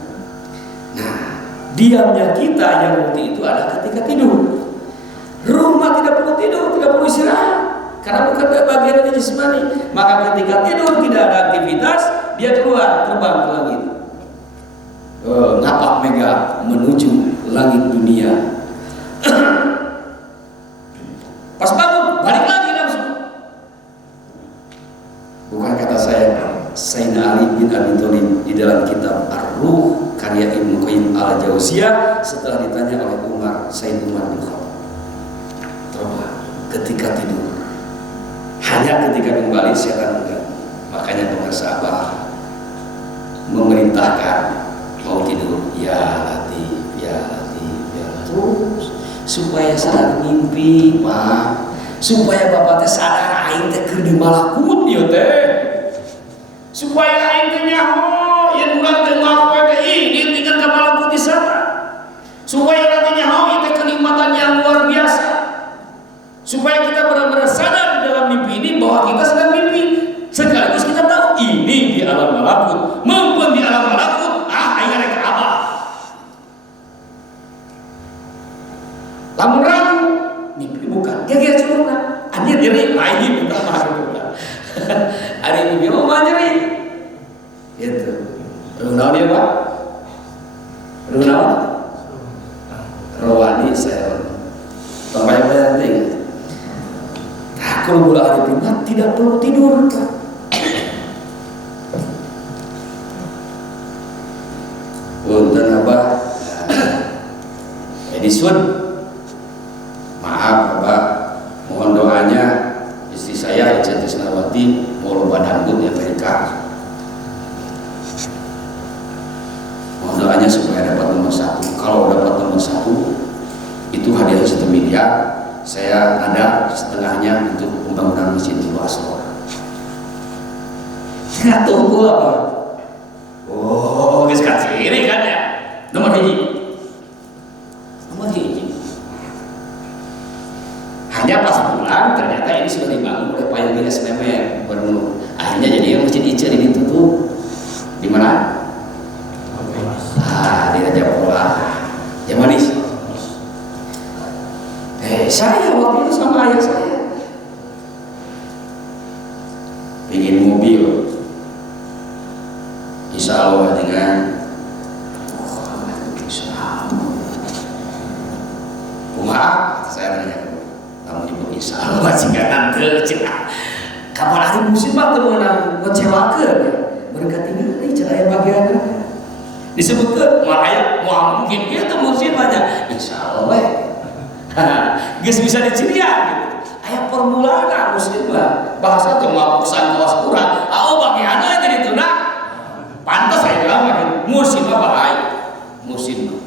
Nah, diamnya kita yang bukti itu adalah ketika tidur. Rumah tidak perlu tidur, tidak perlu istirahat, karena bukan bagian dari jasmani. Maka ketika tidur tidak ada aktivitas, dia keluar terbang ke langit. Ngapak mega menuju langit dunia. Pas bangun balik lagi langsung. Bukan kata saya, Sayyidina Ali bin Abi Thalib di dalam kitab Ar-Ruh karya Ibnu Qayyim al-Jauziyah setelah ditanya oleh Sayyid Umar bin Khattab. Coba ketika tidur, hanya ketika kembali setan enggak. Makanya pemirsa Abah memerintahkan mau tidur, ya Latif, ya Latif, ya terus supaya sadar mimpi, Pak. Supaya bapak teh sadar aing teh keur di malakut ieu teh. Supaya aing teh nyaho yen urang teh ngapoe teh ini tinggal ka malakut di sana. Supaya urang teh nyaho ieu teh kenikmatan yang luar biasa. Supaya kita benar-benar sadar di dalam mimpi ini bahwa kita sedang mimpi. Sekaligus kita tahu ini di alam malakut. Mumpun di alam malakut, aing rek apa? Lamun ragu, mimpi bukan. Geger curuna. Anjir nyeri, lain minta maaf bukan. Hari mimpi mah nyeri. Gitu. Ruh naon dia, Pak? Ruh naon? Rohani saya. Bayang-bayang ting. Kalau bola arifin tidak perlu tidur, Pak. Punten Abah Edison, maaf Abah, mohon doanya istri saya Ica Tisnawati mau lomba dangdut di Amerika. Mohon doanya supaya dapat nomor 1. Kalau dapat nomor 1 itu hadiah 1 miliar. Saya ada setengahnya untuk pembangunan masjid di Asro. Saya tunggu apa? Oh, guys kiri kan ya? Nomor hiji. Hanya pas pulang ternyata ini sudah dibangun oleh Pak Yogi SPM baru. Akhirnya jadi masjid Ica ditutup. Di mana? Di Raja Pola. Ya manis. Saya waktu itu sama ayah saya ingin mobil, insya Allah dengan kumaha saya tanya kamu nyebut insya Allah jika nanti cina kapan hari musim mah temenang ngecewakan mereka tinggal di celaya bagian disebutkan makanya mau mungkin itu musim aja insya Allah geus bisa dicirian gitu. Aya permulaan muslim lah. Bahasa teh ngapusan kawas kurang. Bagianna jadi tuna. Pantas saya bilang gitu. Musim mah bae. Musim.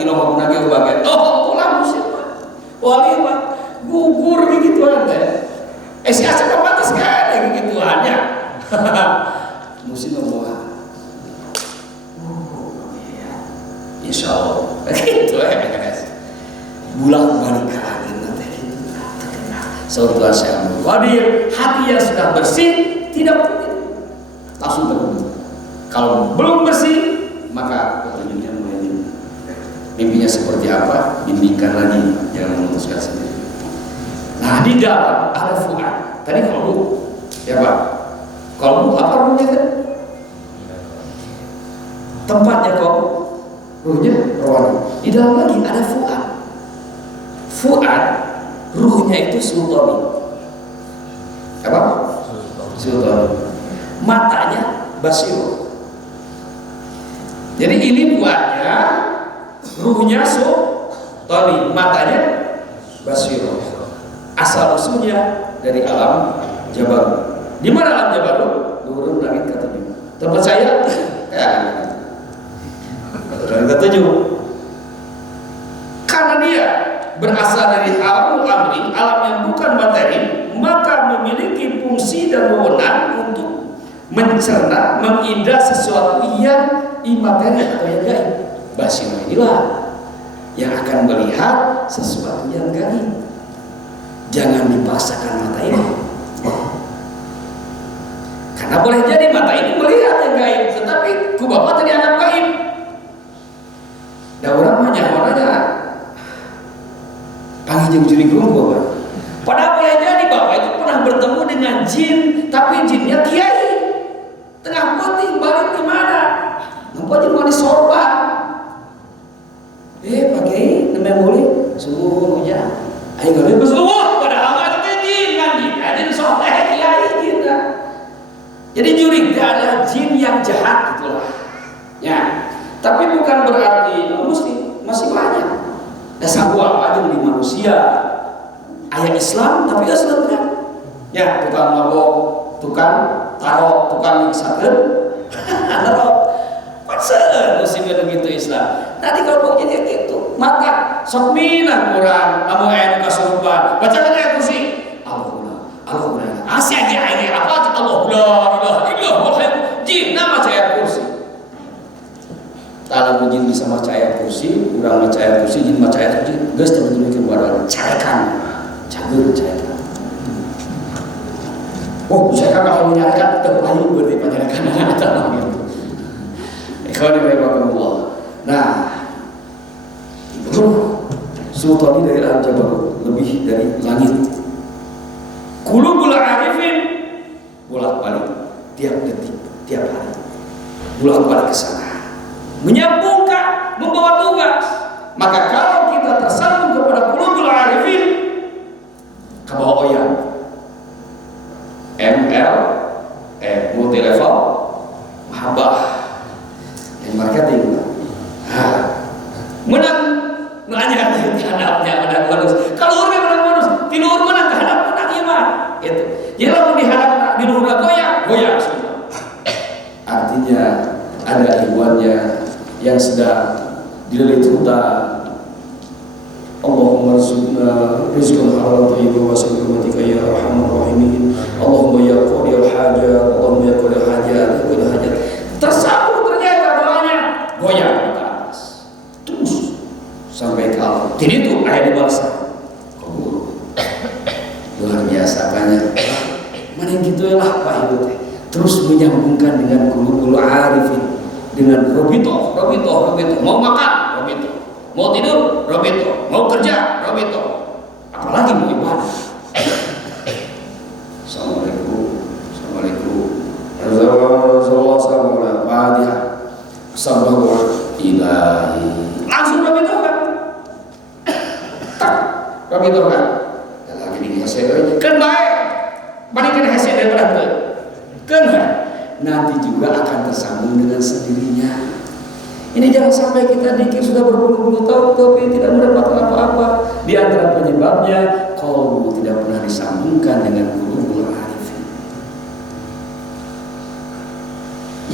Tino mah ge bagian. Pulang musim mah. Wali mah gugur gituan teh. Si Aceh mah pantas kan gituannya. Musim mah insyaallah. Gitu guys. Bulan balik ke langit nanti gitu. Saudara saya wadir hati yang sudah bersih tidak perlu langsung terhubung. Kalau belum bersih maka petunjuknya mulai mimpinya seperti apa mimpikan lagi, jangan memutuskan sendiri. Nah di dalam ada fuad. Tadi kalbu ya Pak, kalbu apa ruhnya kan? Tempatnya kok ruhnya rohani. Di dalam lagi ada fuad. Fuad, ruhnya itu sultani. Apa? Sultani. Matanya basiro. Jadi ini fuadnya, ruhnya sultani, matanya basiro. Asal usulnya dari alam Jabarut. Di mana alam Jabarut? Turun langit ketujuh. Tempat saya kayak langit ketujuh. Karena dia berasal dari alam amri, alam yang bukan materi, maka memiliki fungsi dan wewenang untuk mencerna, mengindah sesuatu yang imateri atau yang gaib. Basirah inilah yang akan melihat sesuatu yang gaib. Jangan dipaksakan mata ini, karena boleh jadi mata ini melihat yang gaib, tetapi ku bapak tadi anggap gaib. Da orang mah nyaho aja panggil juri guru bapak. Padahal boleh jadi bapak itu pernah bertemu dengan jin, tapi jinnya kiai. Tengah putih balik di mana? Nampak jadi di sorban. Pak Kiai, namanya boleh suruh hujan. Ayo nggak bisa. Padahal nggak ada jin kan jin. Jin soleh kiai jin. Jadi juri ada jin yang jahat gitulah. Ya. Tapi bukan berarti masih banyak. Ada sabu apa aja di manusia. Ayat Islam tapi Islam kan. Ya, tukang mabok, tukang tarot, tukang miksakeun. Tarot. Pasal musibah begitu Islam. Tadi kalau jadi gitu, maka sok minah kurang, kamu ayat kasurupan. Bacakan ayat kursi. Allahullah. Asyik ayat apa? Allahullah. Jin nama ayat kursi. Kalau jin bisa baca ayat kursi, kurang baca ayat kursi, jin baca ayat kursi, geus teu dituliskeun badan. Carekan. Cager carekan. Oh, carekan kalau nyarikan teu payu berarti panjarakan eta gitu. Allah. Nah, itu sultani dari alam Jabarut lebih dari langit. Qulubul arifin bolak-balik tiap detik, tiap hari. Bolak-balik ke sana. Menyambungkan, membawa tugas. Maka kalau kita tersambung kepada qulubul arifin, kebawa oyan. Multi level mahabbah. Marketing, menang nanya hadapnya bonus. Kalau orang menang bonus, di luar menang ke hadap menang iman. Itu. Jadi kalau di hadap di luar goyang semua. Artinya ada ikhwannya yang sedang dililit hutang. Allahumma rizqna rizqan halalan thayyiban wa sabirmatika ya arhamar rahimin. Allahumma ya qadiyal hajat, Allahumma ya qadiyal hajat, qadiyal hajat. Tersambung goyang ke atas terus sampai kalau jadi itu ayat dibalas kabur luar biasa banyak mana yang gitu lah Pak Ibu terus menyambungkan dengan qulubul arifin dengan robito mau makan robito mau tidur robito mau kerja robito apalagi mau ibadah. Assalamualaikum Fatihah. Sallallahu ilahi langsung Robi Toga tak Robi Toga dan lagi di hasil kan baik balikin hasil daripada itu kan nanti juga akan tersambung dengan sendirinya. Ini jangan sampai kita dikir sudah berpuluh-puluh tahun tapi tidak mendapatkan apa-apa. Di antara penyebabnya kalau tidak pernah disambungkan dengan qulubul arifin.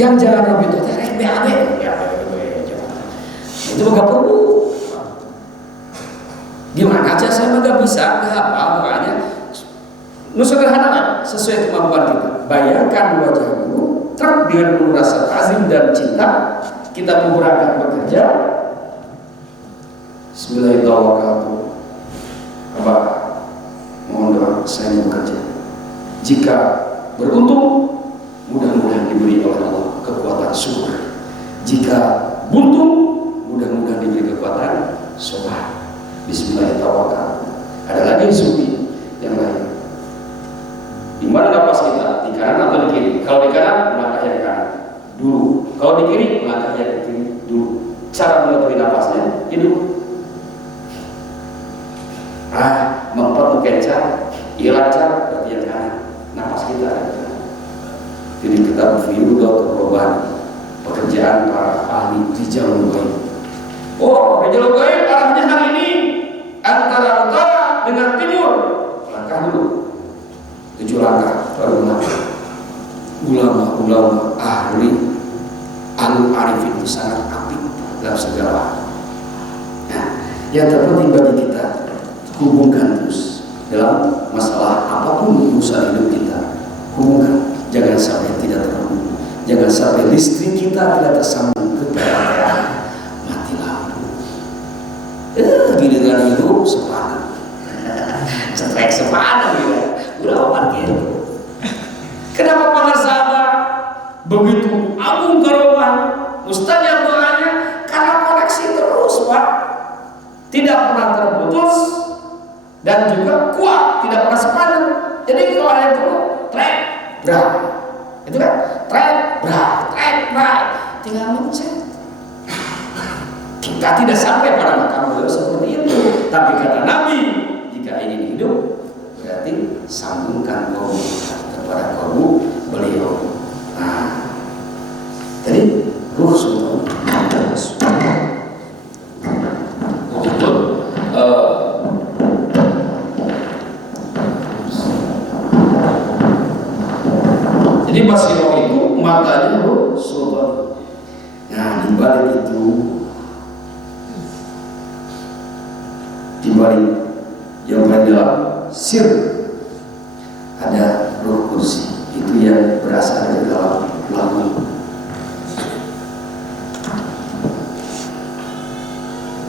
Yang jangan Robi Toga BAB itu gak perlu. Gimana aja saya gak bisa, gak apa makanya sederhana sesuai kemampuan kita. Bayangkan wajah guru truk dengan penuh rasa azim dan cinta. Kita mau berangkat bekerja. Bismillahirrahmanirrahim. Apa? Mohon doa saya mau bekerja. Jika beruntung, mudah-mudahan diberi oleh Allah kekuatan syukur. Jika buntung, mudah-mudahan diberi kekuatan sabar. Bismillahirrahmanirrahim. Ada lagi sufi yang lain. Di mana napas kita? Di kanan atau di kiri? Kalau di kanan, melangkahnya di kanan dulu. Kalau di kiri, melangkahnya di kiri dulu. Cara mengatur napasnya, hidup. Mempat kencang, lancar, berarti yang kanan. Napas kita. Jadi kita Fiyudatul Robani. Pekerjaan para ahli Rijal Gaib. Oh, Rijal Gaib arahnya hari ini antara utara dengan timur. Langkah dulu 7 langkah baru langkah. Ulama-ulama ahli al-arifin itu sangat apik dalam segala hal. Nah, yang terpenting bagi kita hubungkan terus dalam masalah apapun urusan hidup kita. Hubungkan, jangan sampai tidak terhubung. Jangan sampai listrik kita tidak tersambung ke PLN, mati lampu. giliran hidup sepadan. Cetrek sepadan ya. Udah apa gitu. Kenapa para sahabat begitu agung karomah mustajab doanya? Karena koneksi terus, Pak. Tidak pernah terputus dan juga kuat, tidak pernah sepadan. Jadi kalau ada itu trek, brak. Itu kan trek, brak, tinggal mencet. Kita tidak sampai pada makam beliau seperti itu. Tapi kata Nabi, jika ingin hidup berarti sambungkan kolbu kepada kolbu beliau. Nah, jadi ruh sultan jadi Basiro itu matanya ruh sultan. Nah, dibalik itu, dibalik yang paling dalam sir ada ruh kursi, itu yang berasal dari dalam lagu.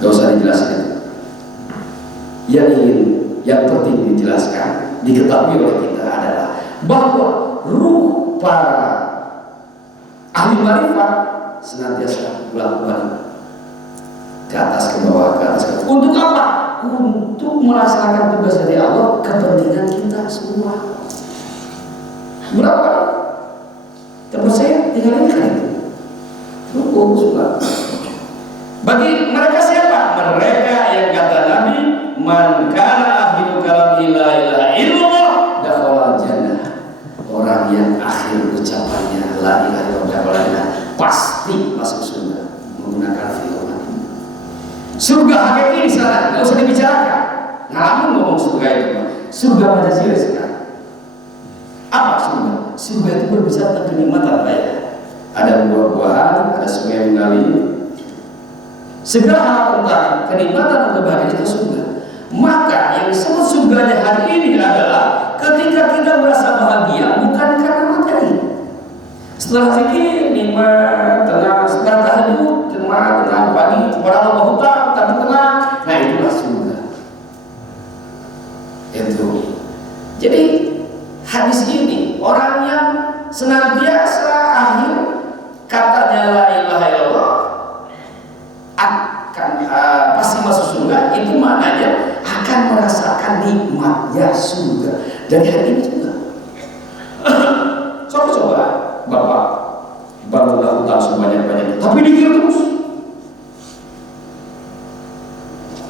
Gak usah dijelaskan. Yang penting dijelaskan, diketahui oleh kita adalah bahwa ruh para ahli marifat senantiasa bolak-balik ke atas ke bawah, ke atas ke bawah. Untuk apa? Untuk melaksanakan tugas dari Allah, kepentingan kita semua. Berapa? Terpercaya tinggal ini kan itu. Rukun suka. Bagi mereka siapa? Mereka yang kata Nabi, man kana akhiru kalami la ilaha illallah dakhala jannah. Orang yang akhir ucapannya la ilaha illallah pasti masuk surga menggunakan firman ini. Surga hakiki di sana, nggak usah dibicarakan. Ngalamin ngomong surga itu, surga pada sini sekarang. Apa surga? Surga itu berbicara tentang kenikmatan raya. Ada buah-buahan, ada sungai mengalir. Segala hal tentang kenikmatan atau kebahagiaan itu surga. Maka yang disebut surganya hari ini adalah ketika kita merasa bahagia bukan karena materi. Setelah zikir nikmat, tenang, setelah tahajud tenang pagi kepada Allah hutang tapi tenang. Nah itulah surga. Itu. Jadi hadis ini orang yang senantiasa akhir katanya la ilaha illallah akan pasti masuk surga, itu maknanya akan merasakan nikmatnya surga. Dan hari ini juga coba Bapak bangunlah hutang sebanyak-banyaknya tapi dikir terus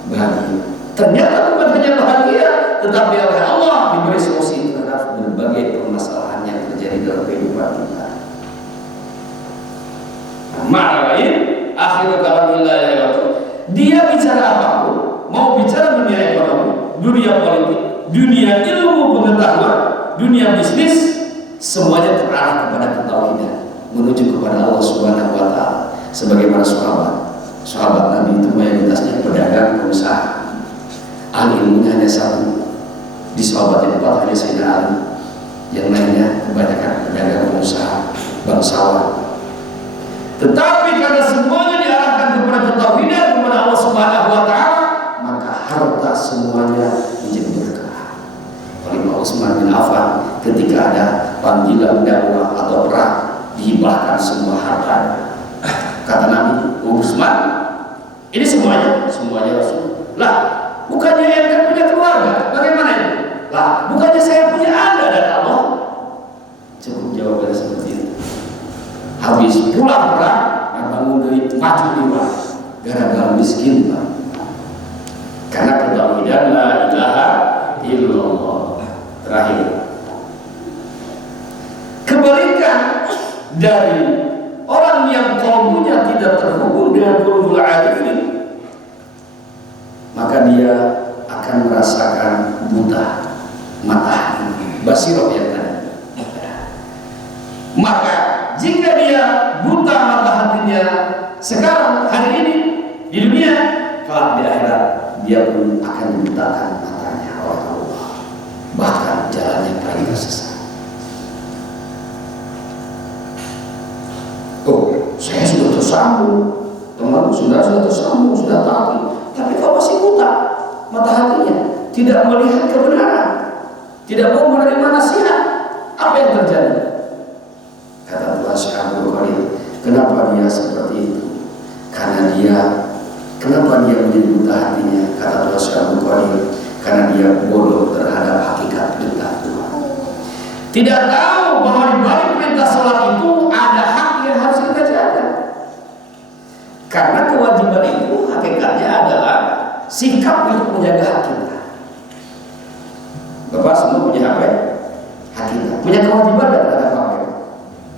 bahagia. Ternyata bukan hanya bahagia, tetapi oleh Allah diberi solusi terhadap berbagai permasalahan yang terjadi dalam kehidupan kita. Makna lain akhir kalamilah itu dia bicara apapun, mau bicara dunia ekonomi, dunia politik, dunia ilmu pengetahuan, dunia bisnis, semuanya terarah kepada ketauhidan, menuju kepada Allah Subhanahu wa taala. Sebagaimana sahabat Nabi itu mayoritasnya pedagang, pengusaha. Ahli ilmunya hanya satu. Di sahabat yang 4 hanya Sayyidina Ali. Yang lainnya kebanyakan pedagang, pengusaha, bangsawan. Tetapi karena semuanya diarahkan kepada ketauhidan, kepada Allah Subhanahu wa taala, maka harta semuanya menjadi berkah. Khalifah Utsman bin Affan ketika ada panggilan dakwah atau perang, dihibahkan semua hartanya. Kata Nabi, Utsman, ini semuanya Rasul. Lah, bukannya ente punya keluarga, bagaimana ini? Lah, bukannya saya punya Anda dan Allah? Cukup jawabannya seperti itu. Habis pulang perang, bangun dari maju lima, gara-gara miskin, Pak. Karena ketauhidan la ilaha illallah. Terakhir, kebalikan dari orang yang qalbunya tidak terhubung dengan qulubul arifin, maka dia akan merasakan buta mata basirah yang tadi. Maka jika dia buta mata hatinya sekarang hari ini di dunia, kelak di akhirat dia pun akan dibutakan matanya oleh Allah, bahkan jalannya pergi tersesat. Oh, saya sudah tersambung, teman sudah tersambung, sudah tahu, tapi kau masih buta. mata hatinya, tidak melihat kebenaran, tidak mau menerima nasihat. Apa yang terjadi? Kata Tuhan Syekh Abdul Qadir, kenapa dia seperti itu? Karena dia, kenapa dia menjadi buta hatinya? Kata Tuhan Syekh Abdul Qadir, karena dia bodoh terhadap hakikat perintah Tuhan. Tidak tahu bahwa di balik perintah sholat itu ada hak yang harus kita jaga. Karena kewajiban itu hakikatnya adalah sikap untuk menjaga hak kita. Bapak semua punya apa? Hak kita. Punya kewajiban terhadap apa?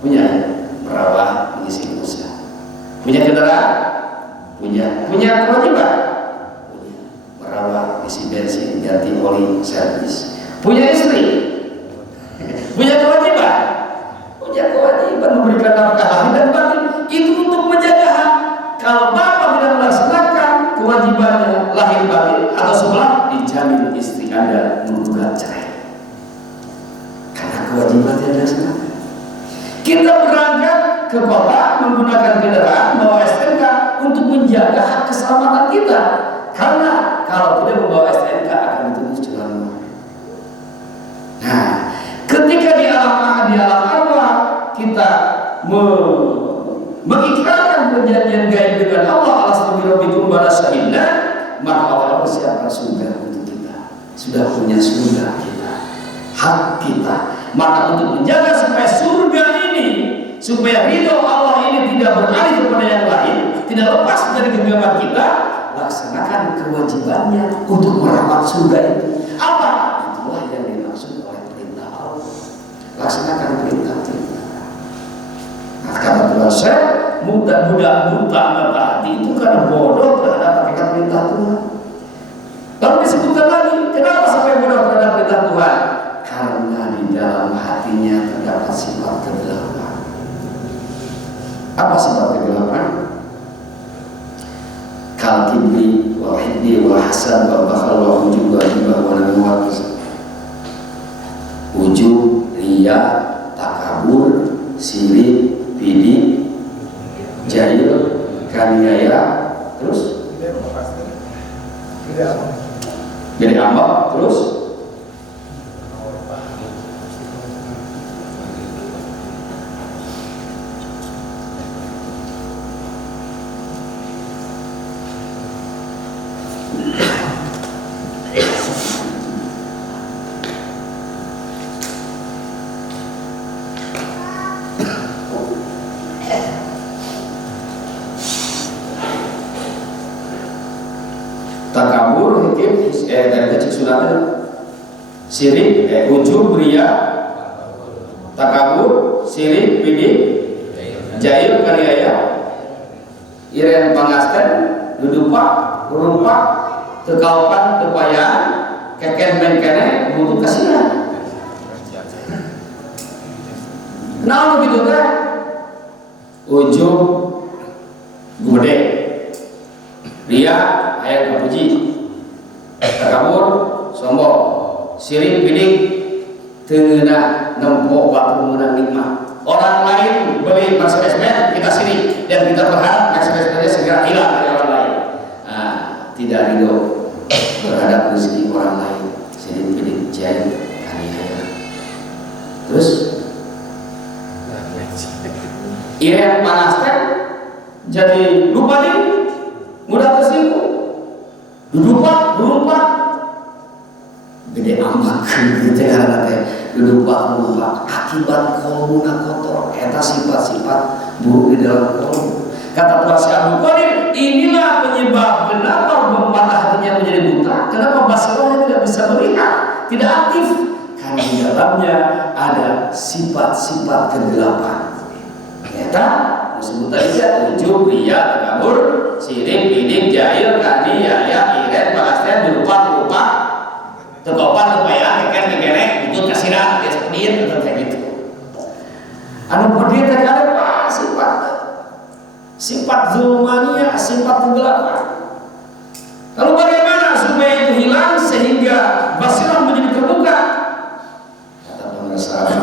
Punya merawat, mengisi usaha. Punya kendaraan? Punya. Punya kewajiban? Punya. Merawat, isi bensin, ganti oli, servis. Punya istri? Punya kewajiban? Punya kewajiban memberikan nafkah lahir dan batin. Itu untuk menjaga hak. Kalau bapak tidak melaksanakan kewajibannya lahir batin atau sebelah, dijamin istri Anda menggugat cerai. Karena kewajiban tidak dilaksanakan. Kita berangkat ke kota menggunakan kendaraan bawa STNK untuk menjaga hak keselamatan kita. Karena kalau tidak membawa STNK akan dituduh celana. Nah, ketika di alam arwah kita mengikrarkan perjanjian gaib dengan Allah, alastu bala syahidna, maka Allah persiapkan surga untuk kita. Sudah punya surga kita, hak kita. Maka untuk menjaga supaya surga ini, supaya ridho Allah ini tidak beralih kepada yang lain, tidak lepas dari genggaman kita, laksanakan kewajibannya untuk merawat surga itu. Apa? Itulah yang dimaksud oleh perintah Allah. Laksanakan perintah-perintah. Nah, kata Tuhan Syekh, budak-budak buta mata hati itu karena bodoh terhadap hakikat perintah Tuhan. Lalu disebutkan lagi, kenapa sampai bodoh terhadap perintah Tuhan? Karena di dalam hatinya terdapat sifat kegelapan. Apa sifat kegelapan? Kal kibri wal hiddi wal hasad wal bakhal wal ujub wal hibah wal namwat. Ujub, riya, takabur, sirik, bidik, jahil, kaniaya, terus jadi amal, terus takabur, hikim, dari kecil sunatnya sirik, ujub, riya, takabur, sirik, bidik, jahil, kaniaya, iren pangasten, dudupak, rumpak, tekaupan, tepayaan, keken menkene, butuh kasihan. Nah begitu kan? Ujub, gede, riya, ayat kepuji, takabur, sombong, sirik, bidik, tengenah, nempok, waktu menang nikmat. Orang lain beli Mercedes-Benz, kita sirik, dan kita berharap Mercedes-Benz segera hilang dari orang lain. Nah, tidak ridho terhadap rezeki orang lain. Sirik, bidik, jahil, kaniaya. Terus iren panaskan, jadi lupa diri, mudah tersinggung. Dudupak, berumpak, gede amak, gitu karena dudupak, akibat kolmuna kotor, eta sifat-sifat buruk di dalam kolmu. Kata Tuhan Syekh Abdul Qadir, inilah penyebab kenapa mata hatinya menjadi buta, kenapa basirahnya tidak bisa melihat, tidak aktif, karena di dalamnya ada sifat-sifat kegelapan. Eta disebut tadi ya, ujub, riya, takabur, sirik, bidik, jahil, kaniaya, iren, pangasten, lupa, tekopan, tepayaan, keken, butut, kasiran, dia sepedit, atau kayak gitu. Anu pedit ada apa? Sifat zulmania, sifat kegelapan. Lalu bagaimana supaya itu hilang sehingga basirah menjadi terbuka? Kata pengusaha,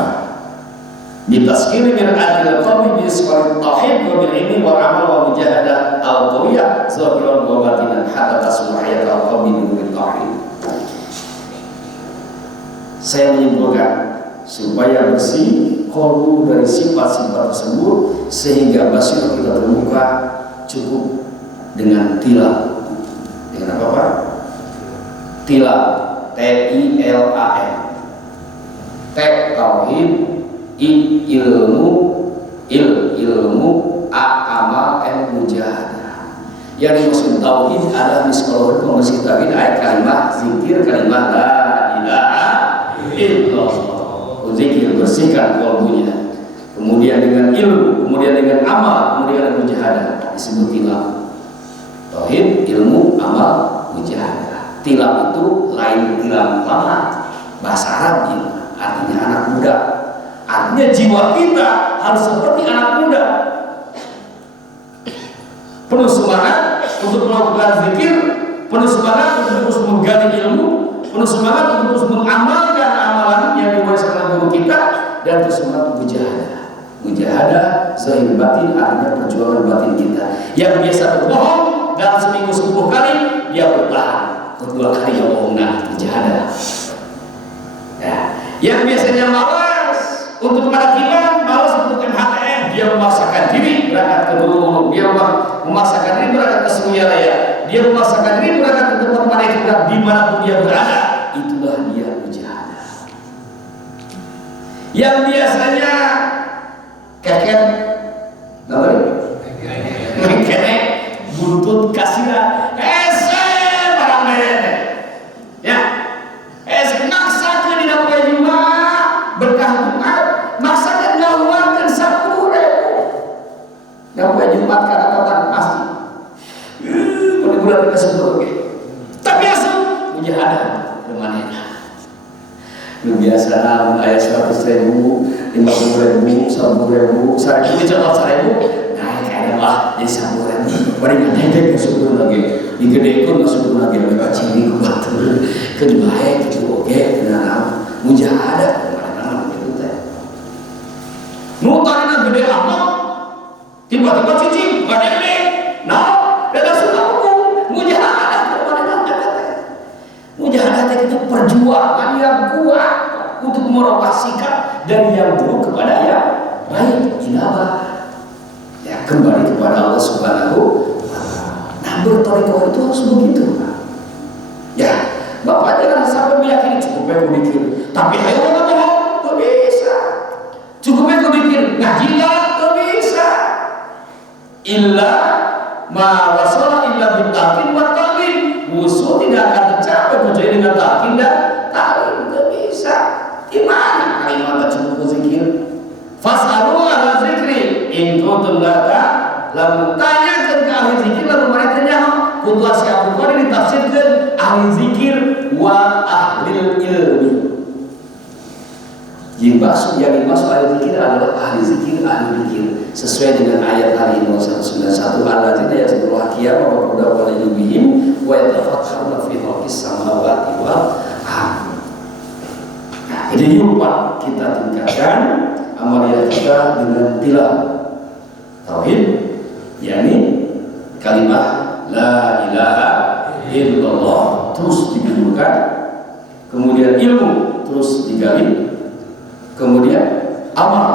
ditaskiri min adil qalbi bi isqal tauhid wa bil ilmi wal amal wa mujahadah al qawiyah zahiran wa batinan hatta tasbih hayat al qalbi bi tauhid. bersih kolbu dari sifat-sifat tersebut, sehingga basirah kita terbuka. Cukup dengan tilal. Dengan apa Pak? Tilal, T-I-L-A-L. T tauhid, I ilmu, A amal, M mujahadah. Yang dimaksud tauhid adalah misalnya pembersih tauhid ayat kalimat zikir, kalimat la ilaha illallah. Zikir, bersihkan kolbunya. Kemudian dengan ilmu, kemudian dengan amal, kemudian dengan mujahadah, disebut tilal. Tauhid, ilmu, amal, mujahadah. Tilal itu lain tilal lama, bahasa Arab ini, artinya anak muda. Artinya jiwa kita harus seperti anak muda, penuh semangat untuk melakukan zikir, penuh semangat untuk terus menggali ilmu, penuh semangat untuk terus mengamalkan amalan yang diwariskan oleh guru kita, dan terus semangat mujahadah. Mujahadah zahir batin artinya perjuangan batin kita. Yang biasa berbohong dalam seminggu 10 kali, dia bertahan 2 kali yang bohong, mujahadah. Ya. Yang biasanya malas untuk kewajiban, malas untuk MHTM, dia memaksakan diri berangkat ke Bulu, dia memaksakan diri berangkat ke Suryalaya, dia memaksakan diri berangkat ke tempat mereka dimanapun dia berada. Itulah dia mujahadah. Yang biasanya keket, keket, buntut kasihan, barang mereka, ya, maksakan di dalam Jumat berkah Jumat, maksakan ngaluarkan 10.000, dalam Jumat karena kata masjid, bulan ke-10, tapi asal mujahadah kemana? Lu biasa ayat 100.000, 50.000, 100.000, 1.000, contoh 1.000, naik kayak lah jadi 100.000. Paling nggak masuk lagi, digedekan masuk lagi, mereka ciri kuat kedua itu oke, nah mujahadah kemana-mana begitu teh. Nutarina gede amat, tiba-tiba cicing, nggak gede, nah, dan suka hukum mujahadah kemana-mana teh. Mujahadah itu perjuangan yang kuat untuk merubah sikap dari yang buruk kepada yang baik. Inabah, ya kembali kepada Allah Subhanahu wa Ta'ala. Nah, bertorikoh itu harus begitu. Ya, Bapak jangan sampai meyakini cukup aku mikir, tapi ayo nggak bohong, nggak bisa. Cukup aku mikir, ngaji nggak bisa. Illa ma wasala illa bitakin wa ta'lim. Wusul tidak akan tercapai kecuali dengan takin dan ta'lim. Nggak bisa. Gimana kalimat cukup zikir? Fas'alu ala zikri in kuntum la ta'lamun. Tanyakan ke ahli zikir, lalu mereka tanya, kutulah Syekh Bukhari ditafsirkan ahli zikir wa ahli ilmi. Yang dimaksud ahli zikir adalah ahli zikir, ahli zikir sesuai dengan ayat Ali Imran 191, alladzina yazkuruna qiyama wa qu'udan wa junubihim wa yatafakkaruna fi khalqis samawati wal ardh. Jadi yuk Pak, kita tingkatkan amalia kita dengan tilal tauhid, yakni kalimat la ilaha illallah terus dikumpulkan, kemudian ilmu terus digali, kemudian amal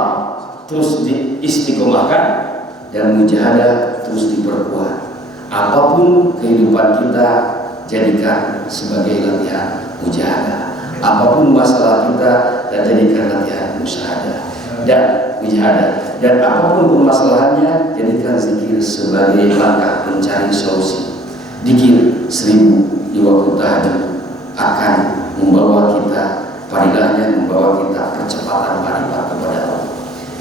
terus diistiqomahkan, dan mujahadah terus diperkuat. Apapun kehidupan kita jadikan sebagai latihan mujahadah. Apapun masalah kita dan jadikan latihan mujahadah dan mujahadah. Dan apapun permasalahannya jadikan zikir sebagai langkah mencari solusi. Zikir 1000 di waktu tahajud akan membawa kita, padilahnya membawa kita percepatan marifat kepada Allah.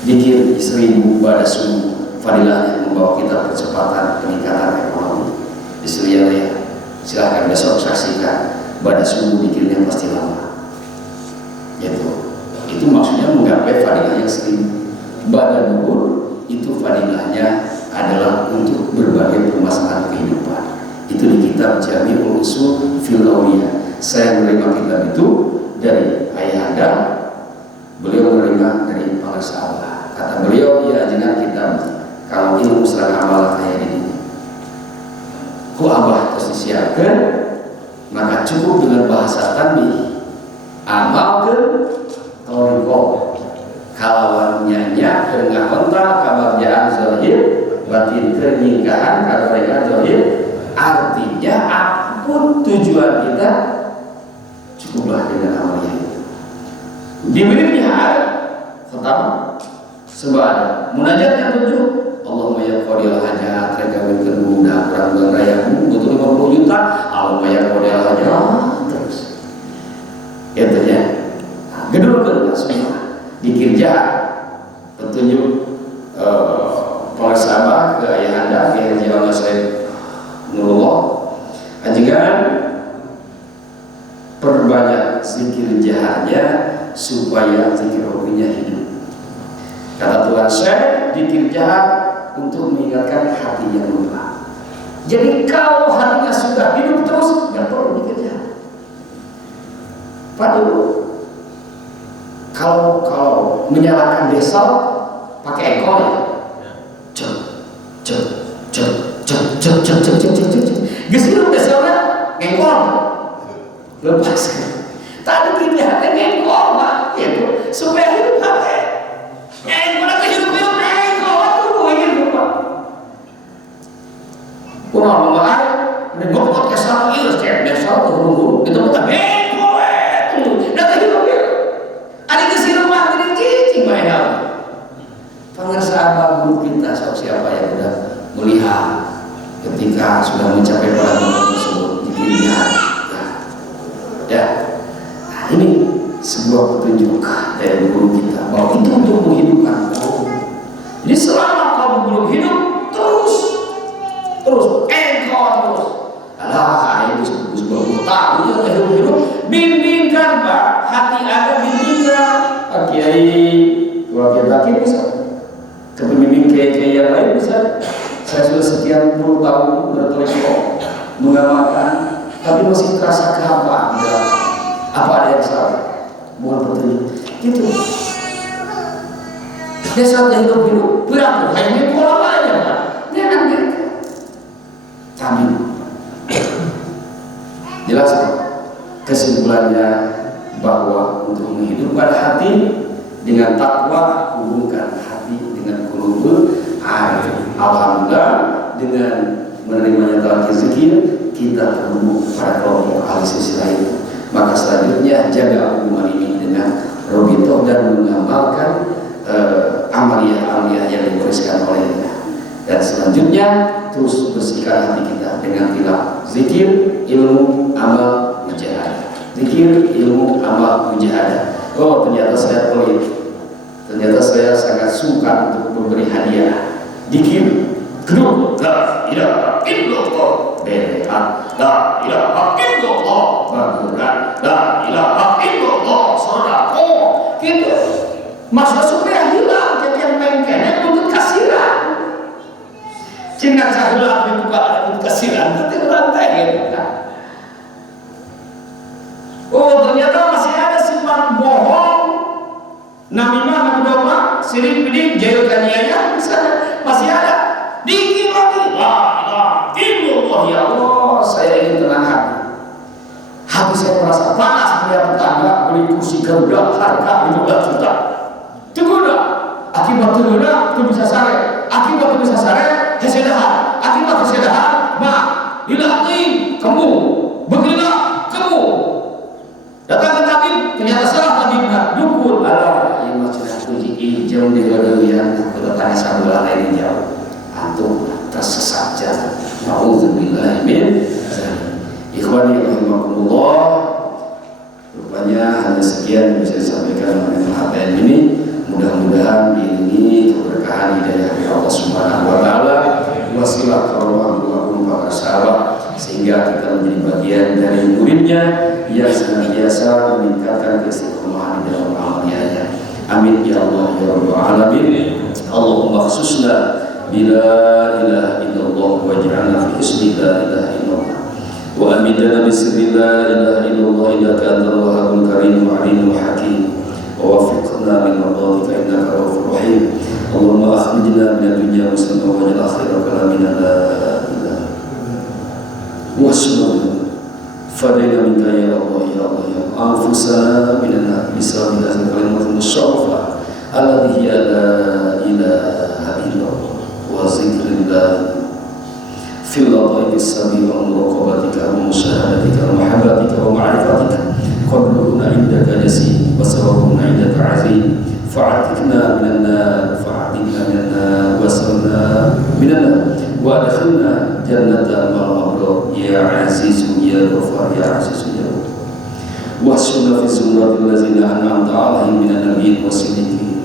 Zikir 1000 pada subuh, fadilahnya membawa kita percepatan peningkatan ekonomi. Di Suryalaya, silahkan besok saksikan pada subuh zikirnya pasti lama. Itu maksudnya menggapai fadilah yang 1000. Pada duhur itu fadilahnya adalah untuk berbagai permasalahan kehidupan. Itu di kitab Jami'ul Usul fil Awliya. Saya menerima kitab itu dari ayahanda, beliau menerima dari penguasa Allah. Kata beliau, ya ajinan kitab kalau ilmu serang amal kayak ini ku abah terus disiapkan, maka cukup dengan bahasa tanbih amal ke toriko pernikahan kalau mereka zahir. Artinya apapun tujuan kita cukuplah dengan amalnya itu. Diberi pihak pertama sebab ada munajat yang tujuh, Allahumma ya qadil hajat, rekawinkeun budak urang raya butuh 50 juta, Allahumma ya qadil hajat terus. Itu ya. Gedulkeun semua. Dikir jahat petunjuk sahabat ke ayahanda ke Haji Allah Said Nurullah ajikan perbanyak zikir jahatnya supaya zikir hobinya hidup. Kata Tuhan saya, zikir jahat untuk mengingatkan hati yang lupa. Jadi kalau hatinya sudah hidup terus, nggak perlu zikir jahat. Pak dulu kalau menyalakan desa pakai ekor ya, gesiru desaurnya ngekor lepaskan. Tadi kita hati ngekor pak, gitu supaya hidup hati. Ngekor itu hidup ngekor tuh hidup pak. Kurang mengalir, ngekor kesal iris cek desa turun itu bukan ngekor itu, nanti hidup ya. Ada gesiru mah jadi cicing main apa? Pengersahabat guru kita siapa yang sudah melihat ketika sudah mencapai pada momen tersebut dikirinya ya. Nah, ini sebuah petunjuk dari guru kita bahwa itu untuk menghidupkan kaum. Jadi selama kamu belum hidup terus alah itu sebuah tahu ya hidup bimbingkan Pak, hati Anda bimbingkan Pak Kiai, keluarga Bakir bisa kepemimpinan kiai yang lain bisa. Saya sudah sekian puluh tahun bertelepon mengamalkan, tapi masih terasa kehampaan. Apa ada yang salah? Mohon petunjuk. Gitu. Dia saat hidup berapa? Hanya pola aja, Pak. Jangan mereka. Kami jelas Pak. Kesimpulannya bahwa untuk menghidupkan hati dengan takwa, hubungkan hati dengan qulubul arif. Alhamdulillah dengan menerimanya talak zikir kita terhubung pada kelompok ahli sisi lain. Maka selanjutnya jaga hubungan ini dengan robitoh dan mengamalkan amalia-amalia yang dibersihkan olehnya. Dan selanjutnya terus bersihkan hati kita dengan tilak zikir, ilmu, amal, mujahadah. Zikir, ilmu, amal, mujahadah. Oh ternyata saya pelit. Ternyata saya sangat suka untuk memberi hadiah. Dikir, kedua, la ilaha illallah, berehat, la ilaha illallah, baguran, la ilaha illallah, sodako, gitu. Masa supaya hilang jadi mengkene untuk kasiran. Jika saya untuk kasiran, nanti rantai gitu kan. Oh ternyata masih ada simpan bohong, namimah, nabidomah, sirik bidik, jahil kaniaya, misalnya masih ada. Dikir lagi, la ilaha illallah, ya Allah, saya ingin tenang hati. Hati saya merasa panas melihat tetangga beli kursi Garuda harga 15 juta. Tunggulah, akibat tunggulah itu bisa sare. Akibat itu bisa sare, kesedahan. Akibat kesedahan, mak, ilahi kamu, beginilah kamu. Datang ke tabib, ternyata salah tabibnya, dukul Allah yang macam puji jauh di yang aku tanya sambil lain jauh. Antum tersesat jalan. Nauzubillahi min dzalik. Ikhwani rahimakumullah. Rupanya hanya sekian yang bisa disampaikan mengenai HTM ini. Mudah-mudahan ini keberkahan hidayah dari Allah Subhanahu wa taala, wasilah karomah para sahabat sehingga kita menjadi bagian dari muridnya yang senantiasa meningkatkan keistiqomahan di dalam amalnya. Amin ya Allah ya rabbal alamin. Allahumma khususna bila ilaha illallah waj'alna fi husni la ilaha illallah wa amidana bisri la ilaha illallah innaka antal wahhabul karim wa alimul hakim wa waffiqna min radhatika innaka ghafurur rahim. Allahumma akhrijna min ad-dunya musliman wa ja'al akhira kalamina la ilaha wa sallallahu fadina minka ya Allah ya Allah ya anfusana minna bisabila kalimatul musyarrafah alladhi hiya la ilaha illallah wa zikrillah السبيل ومراقبتك ومشاهدتك ومحبتك ومعرفتك قدرنا عندك جسيم وسببنا عندك عظيم فعتقنا من النار واسرنا من النار وادخلنا جنة مع الأبرار يا عزيز يا غفار يا عزيز يا غفار واحشرنا في زمرة الذين أنعمت عليهم من النبيين والصديقين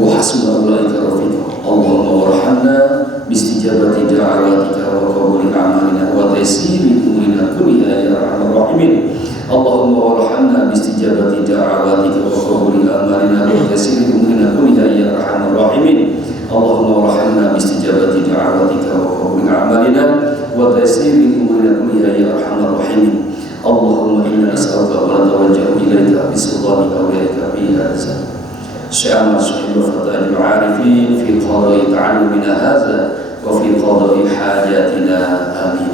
وحسن أولئك رفيقا اللهم وارحمنا باستجابة دعواتك وقبول أعمالنا وتيسير أمورنا كلها يا أرحم الراحمين اللهم وارحمنا باستجابة دعواتك وقبول أعمالنا وتيسير أمورنا كلها يا أرحم الراحمين اللهم وارحمنا باستجابة دعواتك وقبول أعمالنا وتيسير أمورنا كلها يا أرحم الراحمين اللهم إنا نسألك ونتوجه إليك بسلطان أوليائك في هذا الزمان شأن صحيح وفضائل العارفين في قضاء تعلمنا هذا وفي قضاء حاجاتنا آمين.